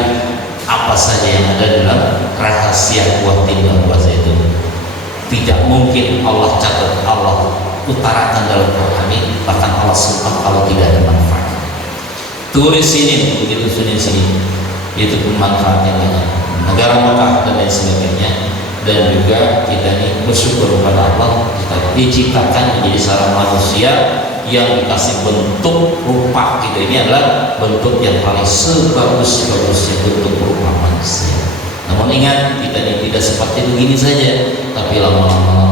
apa saja yang ada dalam rahasia buah tin dan buah zaitun. Tidak mungkin Allah catat, Allah utarakan dalam Quran ini, bahkan Allah sumpah kalau tidak ada manfaat. Tulis sini, begitu sini, itu pun manfaatnya banyak. Negara Mekah dan lain sebagainya. Dan juga kita ini bersyukur kepada Allah, kita diciptakan menjadi seorang manusia yang dikasih bentuk rupa kita ini adalah bentuk yang paling sebagus-bagusnya bentuk rupa manusia. Namun ingat, kita ini tidak seperti begini saja, tapi lama-lama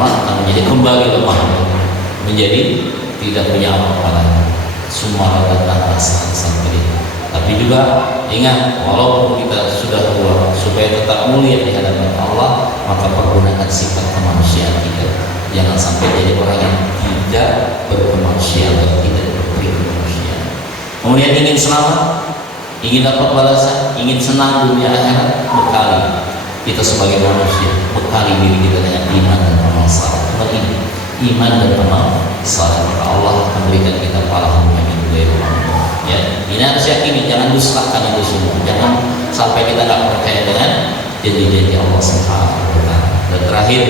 akan menjadi kembali lemah, menjadi tidak punya apa-apa lagi. Semua datang sampai ini. Tapi juga ingat, walaupun kita sudah tua, supaya tetap mulia di hadapan Allah, maka pergunakan sifat kemanusiaan kita. Jangan sampai jadi orang yang tidak berkemanusiaan dan tidak berkemanusiaan. Kemudian ingin selamat, ingin dapat balasan, ingin senang dunia akhirat, bekali kita sebagai manusia, bekali diri kita dengan iman dan amal saleh. Iman dan amal saleh, maka Allah akan berikan kita pahala yang ya. Ini harus yakini, jangan dustakan itu semua. Jangan sampai kita tidak percaya dengan janji-janji Allah Subhanahu wa taala. Dan terakhir,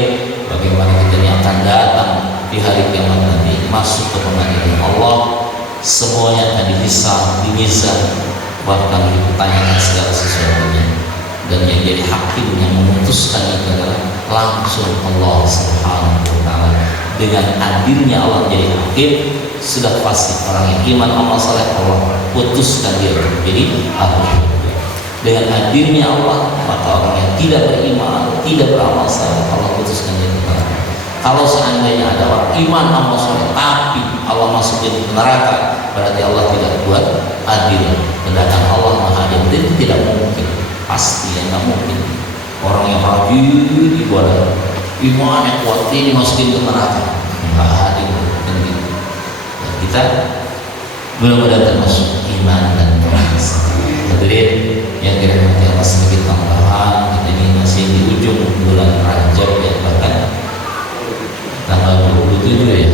bagaimana kita ini akan datang di hari kiamat nanti, masuk ke pengadilan Allah, semuanya akan dihisab, dimizan, bahkan dipertanyakan segala sesuatunya. Dan yang jadi hakim yang memutuskan itu adalah langsung Allah Subhanahu wa taala. Dengan adilnya Allah jadi hakim, sudah pasti orang yang iman amal saleh Allah putuskan dia menjadi ahli surga. Dengan adilnya Allah, maka orang yang tidak beriman, tidak beramal saleh, Allah putuskan dia neraka. Kalau seandainya ada orang iman amal saleh tapi Allah masukin ke neraka, berarti Allah tidak buat adil. Sedangkan Allah Maha Adil, itu tidak mungkin, pasti yang nggak mungkin. Orang yang rajin ibadah, iman yang kuat ini masukin ke neraka, nggak adil. Kita mudah-mudahan termasuk iman dan kemanusiaan. Hadirin yang dirahmati Allah, sedikit tambahan, kita ini masih di ujung bulan Rajab ya, bahkan tanggal 27 ya,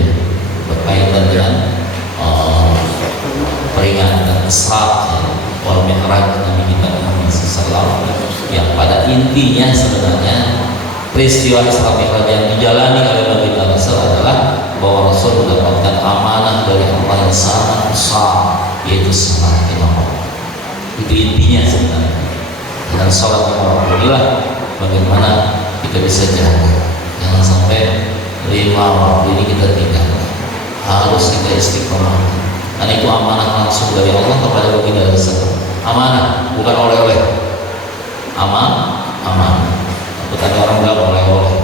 berkaitan dengan peringatan Isra wal Mi'raj Nabi kita Muhammad SAW, yang pada intinya sebenarnya peristiwa Isra Mi'raj yang dijalani oleh Nabi Rasul adalah bahwa Rasul mendapatkan amanah dari Allah yang sangat besar, yaitu salat lima waktu. Itu intinya sebenarnya. Dan salat lima waktu inilah bagaimana kita bisa jaga, jangan sampai 5 waktu ini kita tinggalkan. Harus kita istiqomah. Karena itu amanah langsung dari Allah kepada Nabi Rasul. Amanah, bukan oleh-oleh. Amanah. Bukan orang bilang oleh-oleh.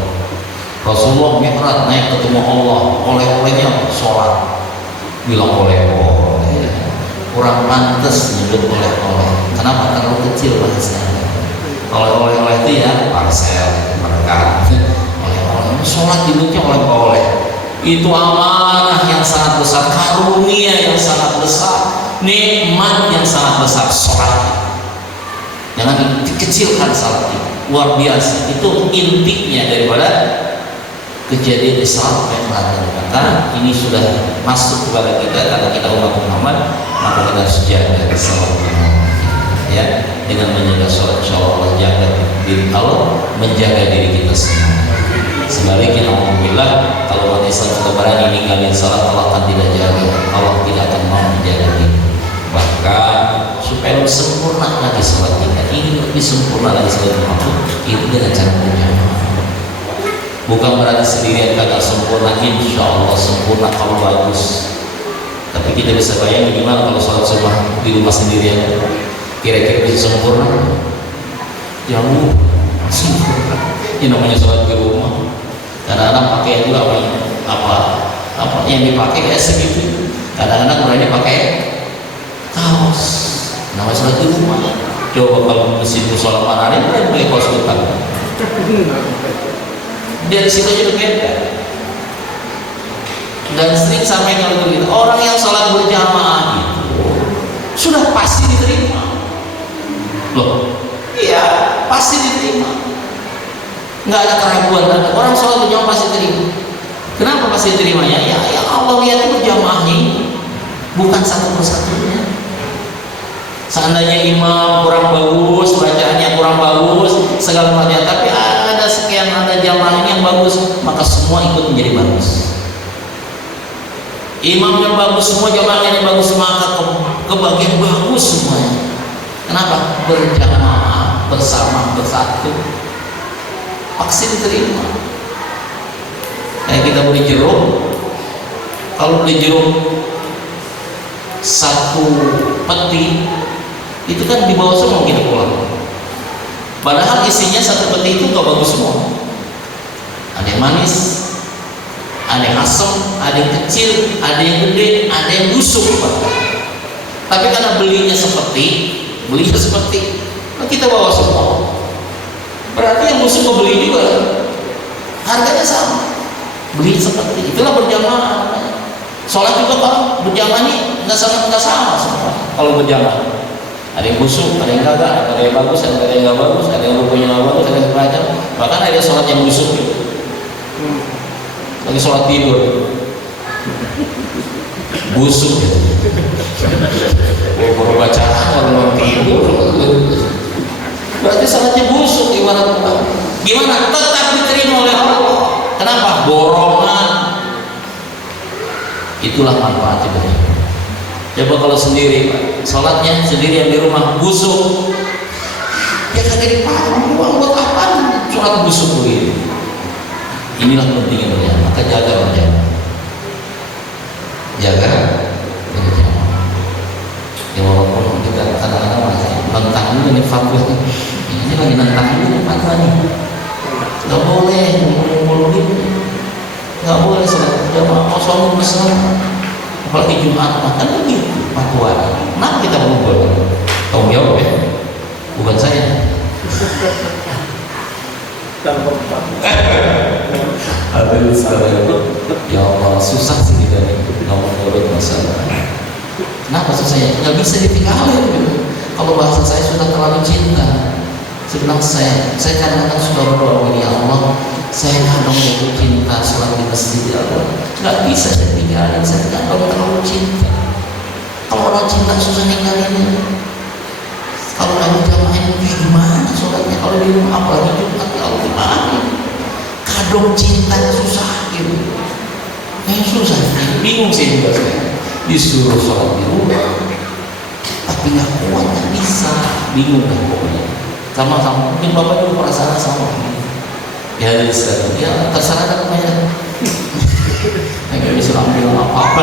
Rasulullah Mi'raj naik ketemu Allah, oleh-olehnya sholat. Bilang oleh-oleh, kurang pantas nyebut oleh-oleh. Kenapa? Terlalu kecil bahasanya. Oleh-oleh itu ya parsel, berkat. Oleh-oleh, sholat nyebutnya oleh-oleh. Itu amanah yang sangat besar, karunia yang sangat besar, nikmat yang sangat besar, sholat. Jangan dikecilkan salat itu, luar biasa. Itu intinya daripada kejadian Isra Mi'raj. Maka ini sudah masuk kepada kita, karena kita umat Muhammad, maka kita harus jaga salat ya, dengan menjaga salat. Insyaallah Allah jaga diri, Allah menjaga diri kita semua. Sebaliknya alhamdulillah meninggalin salat Allah akan tidak jaga, Allah tidak akan mau menjaga kita. Bahkan supaya lebih sempurna lagi salat kita, ingin lebih sempurna lagi salat kita, itu dengan cara berjamaah. Bukan berarti sendirian kagak sempurna, insya Allah sempurna kalau bagus. Tapi kita bisa bayangin gimana kalau sholat sunnah di rumah sendirian, kira-kira bisa sempurna? Jauh sempurna. Ini namanya sholat di rumah. Kadang-kadang pakai juga apa yang dipakai kayak segitu. Kadang-kadang berani pakai kaos. Namanya sholat di rumah. Coba kalau mesin sholat mana ini boleh pakai kaos kutang. Dari situ aja udah beda. Dan sering sampai kalau begitu, orang yang sholat berjamaah itu sudah pasti diterima. Loh, iya pasti diterima. Nggak ada keraguan. Orang sholat berjamaah pasti diterima. Kenapa pasti diterimanya? Ya Allah lihat berjamaah ini bukan satu persatunya. Seandainya imam kurang bagus, bacaannya kurang bagus, segala macam, tapi ada sekian ada jamaah ini yang bagus, maka semua ikut menjadi bagus. Imamnya bagus semua, jamaahnya bagus, maka kebagian bagus semuanya. Kenapa? Berjamaah, bersama, bersatu, pasti diterima. Kayak kita beli jeruk, kalau beli jeruk satu peti itu kan dibawa semua kita pulang. Padahal isinya satu peti itu gak bagus semua. Ada yang manis, ada yang asam, ada yang kecil, ada yang gede, ada yang busuk, Pak. Tapi karena belinya seperti, nah kita bawa semua. Berarti yang busuk kebeli juga, harganya sama. Beli seperti, itulah berjamaah. Sholat juga kalau berjamaah ini nggak sama semua. Kalau berjamaah, ada yang busuk, ada yang gagak, ada yang bagus, ada yang nggak bagus, ada yang rupanya nggak bagus, ada yang macam. Bahkan ada sholat yang busuk juga. Lagi sholat tidur busuk ya. Baru bacaan kalau tidur berarti sholatnya busuk. Gimana? Tetap diterima oleh Allah. Kenapa? Borongan. Itulah manfaatnya. Coba kalau sendiri, sholatnya sendiri yang di rumah busuk, ya kagak dipakai. Uang buat apa? Sholat busuk begini. Inilah pentingnya berjamaah. Maka jaga berjamaah. Jaga berjamaah. Ya walaupun kita kadang-kadang masih nentang ini fatwa. Ini lagi nentang ini fatwa nih. Gak boleh ngumpul gitu. Gak boleh sholat berjamaah. Kosong besar. Apalagi Jumat makan begitu fatwa. Kenapa kita ngumpul? Tanggung jawab ya. Bukan saya. Aduh sekarang itu ya Allah susah sih kita nih ngomong menurut masalah. Kenapa susahnya? Nggak bisa ditinggalin gitu. Kalau bahasa saya sudah terlalu cinta, senang saya kadang-kadang sudah berdoa ya Allah, saya kadang jatuh cinta sholat di masjid ya Allah, nggak bisa saya tinggalin, saya kadang terlalu cinta. Kalau orang cinta susah ninggalin. Kalau kamu jamaah kayak gimana sholatnya? Kalau di rumah apalagi Jumat ya Allah gimana? Kadang cinta susah gitu. Susah, bingung sih juga saya. Disuruh sholat di rumah, tapi nggak kuat, nggak bisa, bingung kan pokoknya. Sama-sama mungkin bapak juga perasaan sama. Ya dari sekarang, ya terserah kan banyak. Nggak bisa ambil apa-apa.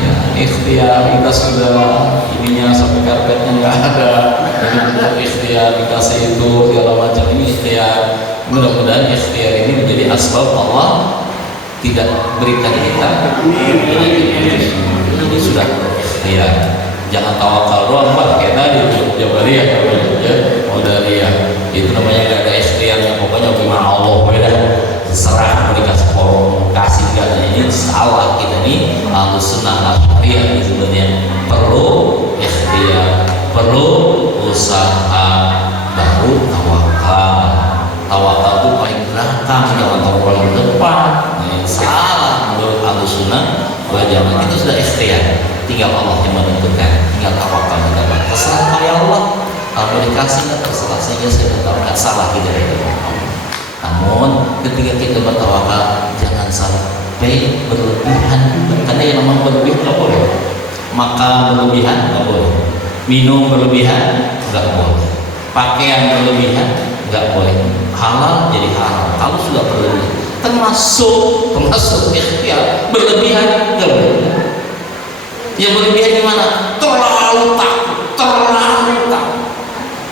Ya, ikhtiar kita sudah ininya sampai karpetnya nggak ada. Jadi untuk ikhtiar dikasih itu segala macam ini ikhtiar. Mudah-mudahan ikhtiar ini menjadi asbab Allah tidak berikan kita. Ini sudah ikhtiar. Jangan tawakal doang Pak, kayak tadi Jabariyah ya, Qadariyah. Itu namanya nggak ada ikhtiarnya. Pokoknya gimana Allah beda. Terserah mau dikasih kasih enggak, ini salah. Kita nih Ahlus Sunnah Asy'ariyah ini sebenarnya perlu ikhtiar, perlu usaha, baru tawakal. Tawakal itu paling belakang, jangan tawakal di depan. Nah, yang salah menurut Ahlus Sunnah wal Jamaah itu sudah ikhtiar, tinggal Allah yang menentukan, tinggal tawakal kita. Terserah kepada Allah, kalau dikasih nggak terserah, sehingga saya tetap nggak salah kita dari Allah. Namun ketika kita bertawakal jangan sampai berlebihan juga, karena yang namanya berlebihan nggak boleh. Makan berlebihan nggak boleh, minum berlebihan nggak boleh, pakaian berlebihan nggak boleh. Halal jadi haram kalau sudah berlebihan, termasuk ikhtiar berlebihan nggak boleh. Yang berlebihan gimana? Terlalu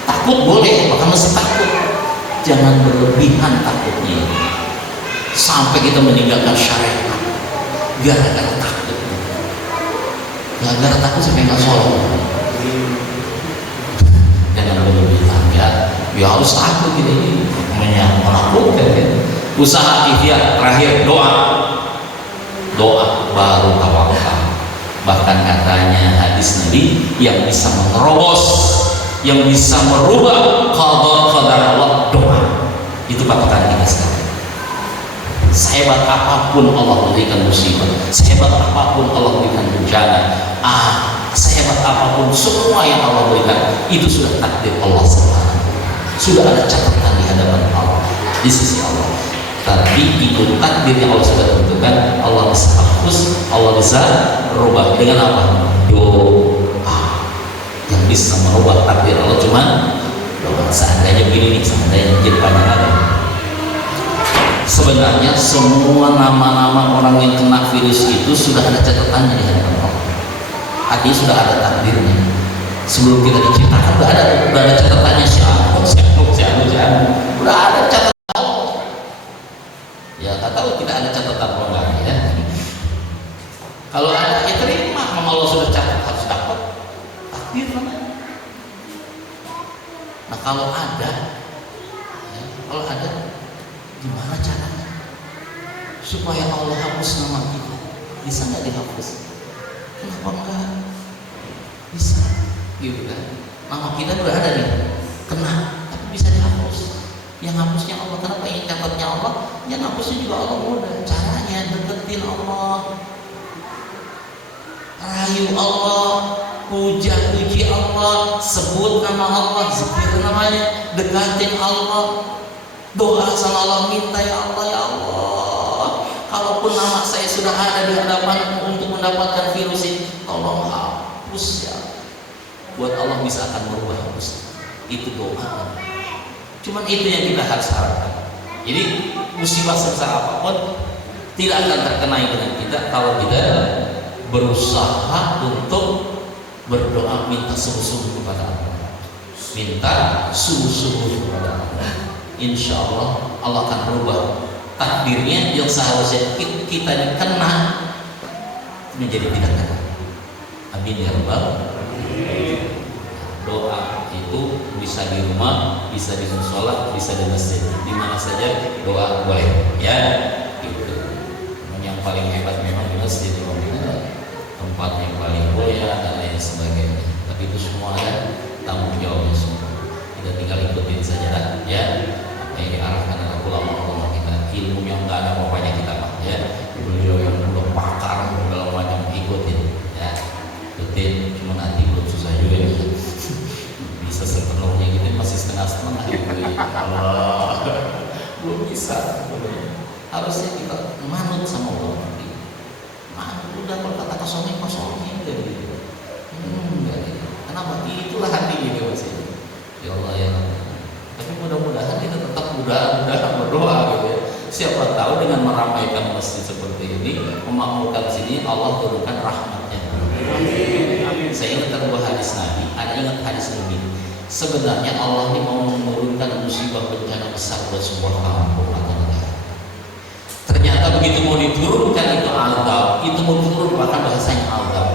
takut boleh, maka mesti takut. Jangan berlebihan takutnya sampai kita meninggalkan syariat gara-gara takut. Gara-gara takut sampai nggak sholat. Jangan berlebihan ya harus takut gitu, menakutkan ya. Usaha ikhtiar terakhir doa baru tawakal. Bahkan katanya hadis Nabi yang bisa menerobos, yang bisa merubah qadar Allah, doa. Itu patokan kita sekarang. Sehebat apapun Allah berikan musibah, sehebat apapun Allah berikan bencana, sehebat apapun semua yang Allah berikan, itu sudah takdir Allah SWT. Sudah ada catatan di hadapan Allah, di sisi Allah. Tapi itu takdir yang Allah sudah tentukan, Allah bisa hapus, Allah bisa rubah dengan apa? Doa. Yang bisa merubah takdir Allah cuma doa. Seandainya begini nih, seandainya jadi banyak ada. Sebenarnya semua nama-nama orang yang kena virus itu sudah ada catatannya di hadapan Allah. Artinya sudah ada takdirnya. Sebelum kita diciptakan udah ada catatannya, siapa, udah ada catatan. Ya, tak tahu tidak ada catatan kalau nggak ya. Kalau ada ya terima, memang Allah sudah catat harus dapat takdir namanya. Nah kalau ada gimana caranya supaya Allah hapus nama kita? Bisa nggak dihapus? Kenapa enggak bisa? Gitu kan? Nama kita udah ada nih, kena, tapi bisa dihapus. Yang hapusnya Allah. Kenapa? Yang catatnya Allah, yang hapusnya juga Allah. Mudah caranya, deketin Allah, rayu Allah, puji Allah, sebut nama Allah, zikir namanya, dekatin Allah, doa sama Allah, minta ya Allah, kalaupun nama saya sudah ada di hadapan untuk mendapatkan virus ini, tolong hapus ya. Buat Allah bisa akan merubah hapus. Itu doa. Cuman itu yang kita harus harapkan. Jadi musibah sebesar apapun tidak akan terkenai dengan kita kalau kita berusaha untuk berdoa, minta sungguh-sungguh kepada Allah, minta sungguh-sungguh kepada Allah. Insya Allah Allah akan berubah takdirnya yang seharusnya kita kena menjadi tidak kena. Amin ya rabbal. Doa itu bisa di rumah, bisa di musola, bisa di masjid, di mana saja doa boleh ya. Gitu. Yang paling hebat memang di masjid, tempat yang paling mulia dan lain sebagainya. Tapi itu semua ada tanggung jawabnya semua. Kita tinggal ikutin saja lah, ya. Apa yang diarahkan oleh ulama-ulama kita, ilmu yang nggak ada apa-apanya kita mah, ya. Beliau yang udah pakar dalam macam ikutin, ya. Ikutin, cuma nanti belum susah juga ya. Bisa sepenuhnya gitu, masih setengah-setengah gitu. Allah, belum bisa. Harusnya kita manut sama Allah. Udah kalau kata kosongin gitu. Kenapa? Itulah hati gitu masih. Ya Allah ya. Tapi mudah-mudahan kita tetap mudah berdoa gitu ya. Siapa tahu dengan meramaikan masjid seperti ini, memakmurkan sini, Allah turunkan rahmatnya. Saya ingat sebuah hadis Nabi, ada ingat hadis Nabi. Sebenarnya Allah ini mau menurunkan musibah bencana besar buat sebuah kampung atau negara. Ternyata begitu mau diturunkan itu azab, itu mau turun bahkan bahasanya azab.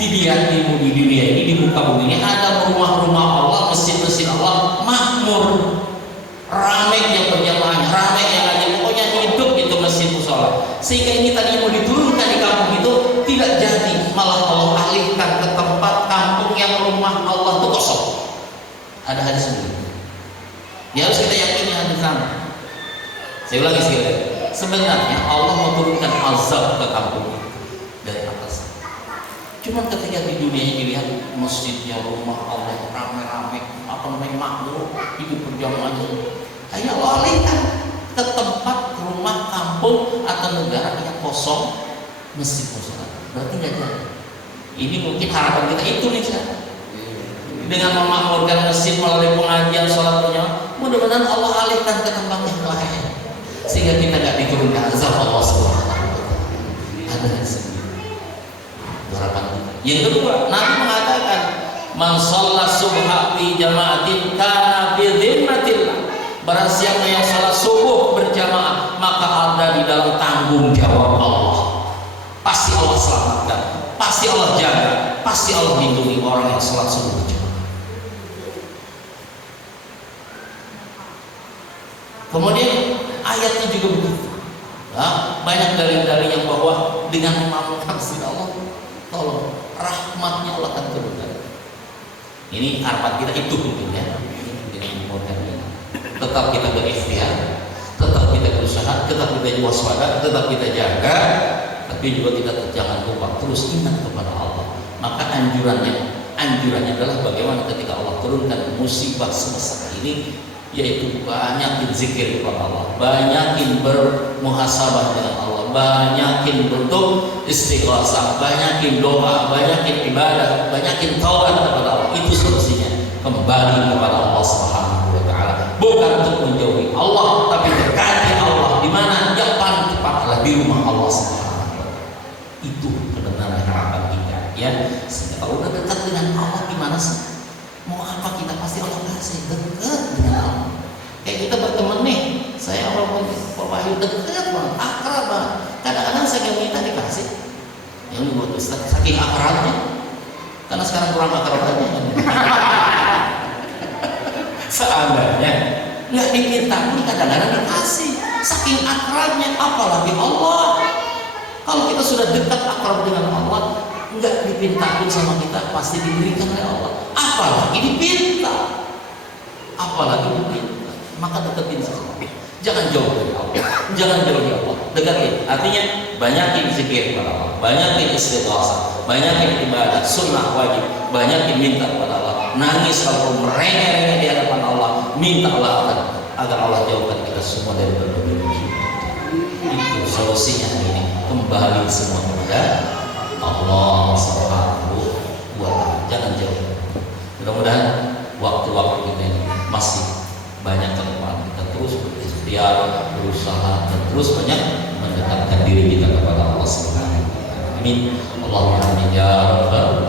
Di dunia ini, di muka bumi ini ada rumah-rumah Allah, masjid-masjid Allah makmur, ramai yang berjamaah, ramai yang ngaji, pokoknya hidup itu masjid musola. Sehingga ini tadi mau diturunkan di kampung itu tidak jadi, malah Allah alihkan ke tempat kampung yang rumah Allah itu kosong. Ada hadis ini. Ya harus kita yakini hadis sama. Saya ulangi sekali. Sebenarnya Allah mau turunkan azab ke kampung dari atas. Cuma ketika di dunia ini dilihat masjidnya, rumah Allah ramai-ramai, makmur, hidup berjamaah, ayo Allah alihkan ke tempat rumah, kampung atau negara yang kosong masjid musola. Berarti nggak jadi. Ini mungkin harapan kita itu nih sekarang. Dengan memakmurkan masjid melalui pengajian sholat berjamaah, mudah-mudahan Allah alihkan ke tempat yang lain sehingga kita nggak diturunkan azab Allah Subhanahu wa taala. Ada di sini harapan kita. Yang kedua, Nabi mengatakan, "Man shalla subha fi jama'atin kana bi dhimmatillah." Barang siapa yang sholat subuh berjamaah, maka ada di dalam tanggung jawab Allah. Pasti Allah selamatkan, pasti Allah jaga, pasti Allah lindungi orang yang sholat subuh berjamaah. Kemudian ayatnya juga begitu. Nah, banyak dalil-dalil yang bahwa dengan memakmurkan masjid Allah, tolong rahmatnya Allah akan turunkan. Ini harapan kita itu mungkin ya. Tetap kita berikhtiar, tetap kita berusaha, tetap kita waspada, tetap kita jaga, tapi juga kita jangan lupa terus ingat kepada Allah. Maka anjurannya adalah bagaimana ketika Allah turunkan musibah semesta ini, yaitu banyakin zikir kepada Allah, banyakin bermuhasabah dengan Allah, banyakin bentuk istighosah, banyakin doa, banyakin ibadah, banyakin taubat kepada Allah. Itu solusinya, kembali kepada Allah Subhanahu wa taala. Bukan untuk menjauhi Allah, tapi dekati Allah. Di mana? Yang paling tepat adalah di rumah Allah Subhanahu wa taala. Itu benar-benar harapan kita ya. Sehingga kalau udah dekat dengan Allah, gimana sih? Mau apa kita pasti Allah kasih, dekat dengan Allah. Kayak kita berteman nih, saya walaupun Pak Wahyu dekat banget, akrab banget. Kadang-kadang saya yang minta dikasih, yang buat Ustaz saking akrabnya, karena sekarang kurang akrab aja. Seandainya nggak diminta pun kadang-kadang dikasih, saking akrabnya. Apalagi Allah. Kalau kita sudah dekat akrab dengan Allah, nggak dipinta pun sama kita pasti diberikan oleh Allah. Apalagi dipinta, maka deketin sama Allah. Jangan jauh dari Allah, jangan jauh dari Allah, deketin. Artinya banyakin zikir kepada Allah, banyakin istighosah, banyakin ibadah sunnah wajib, banyakin minta kepada Allah. Nangis kalau merengek-rengek di hadapan Allah, minta Allah agar Allah jauhkan kita semua dari berbagai musibah. Itu solusinya ini, kembali semua kepada Allah Subhanahu wa taala. Jangan jauh. Mudah-mudahan waktu-waktu kita ini masih banyak ke depan, kita terus berikhtiar, berusaha, dan terus banyak mendekatkan diri kita kepada Allah Subhanahu wa taala. Amin. Allahumma amin ya rabbal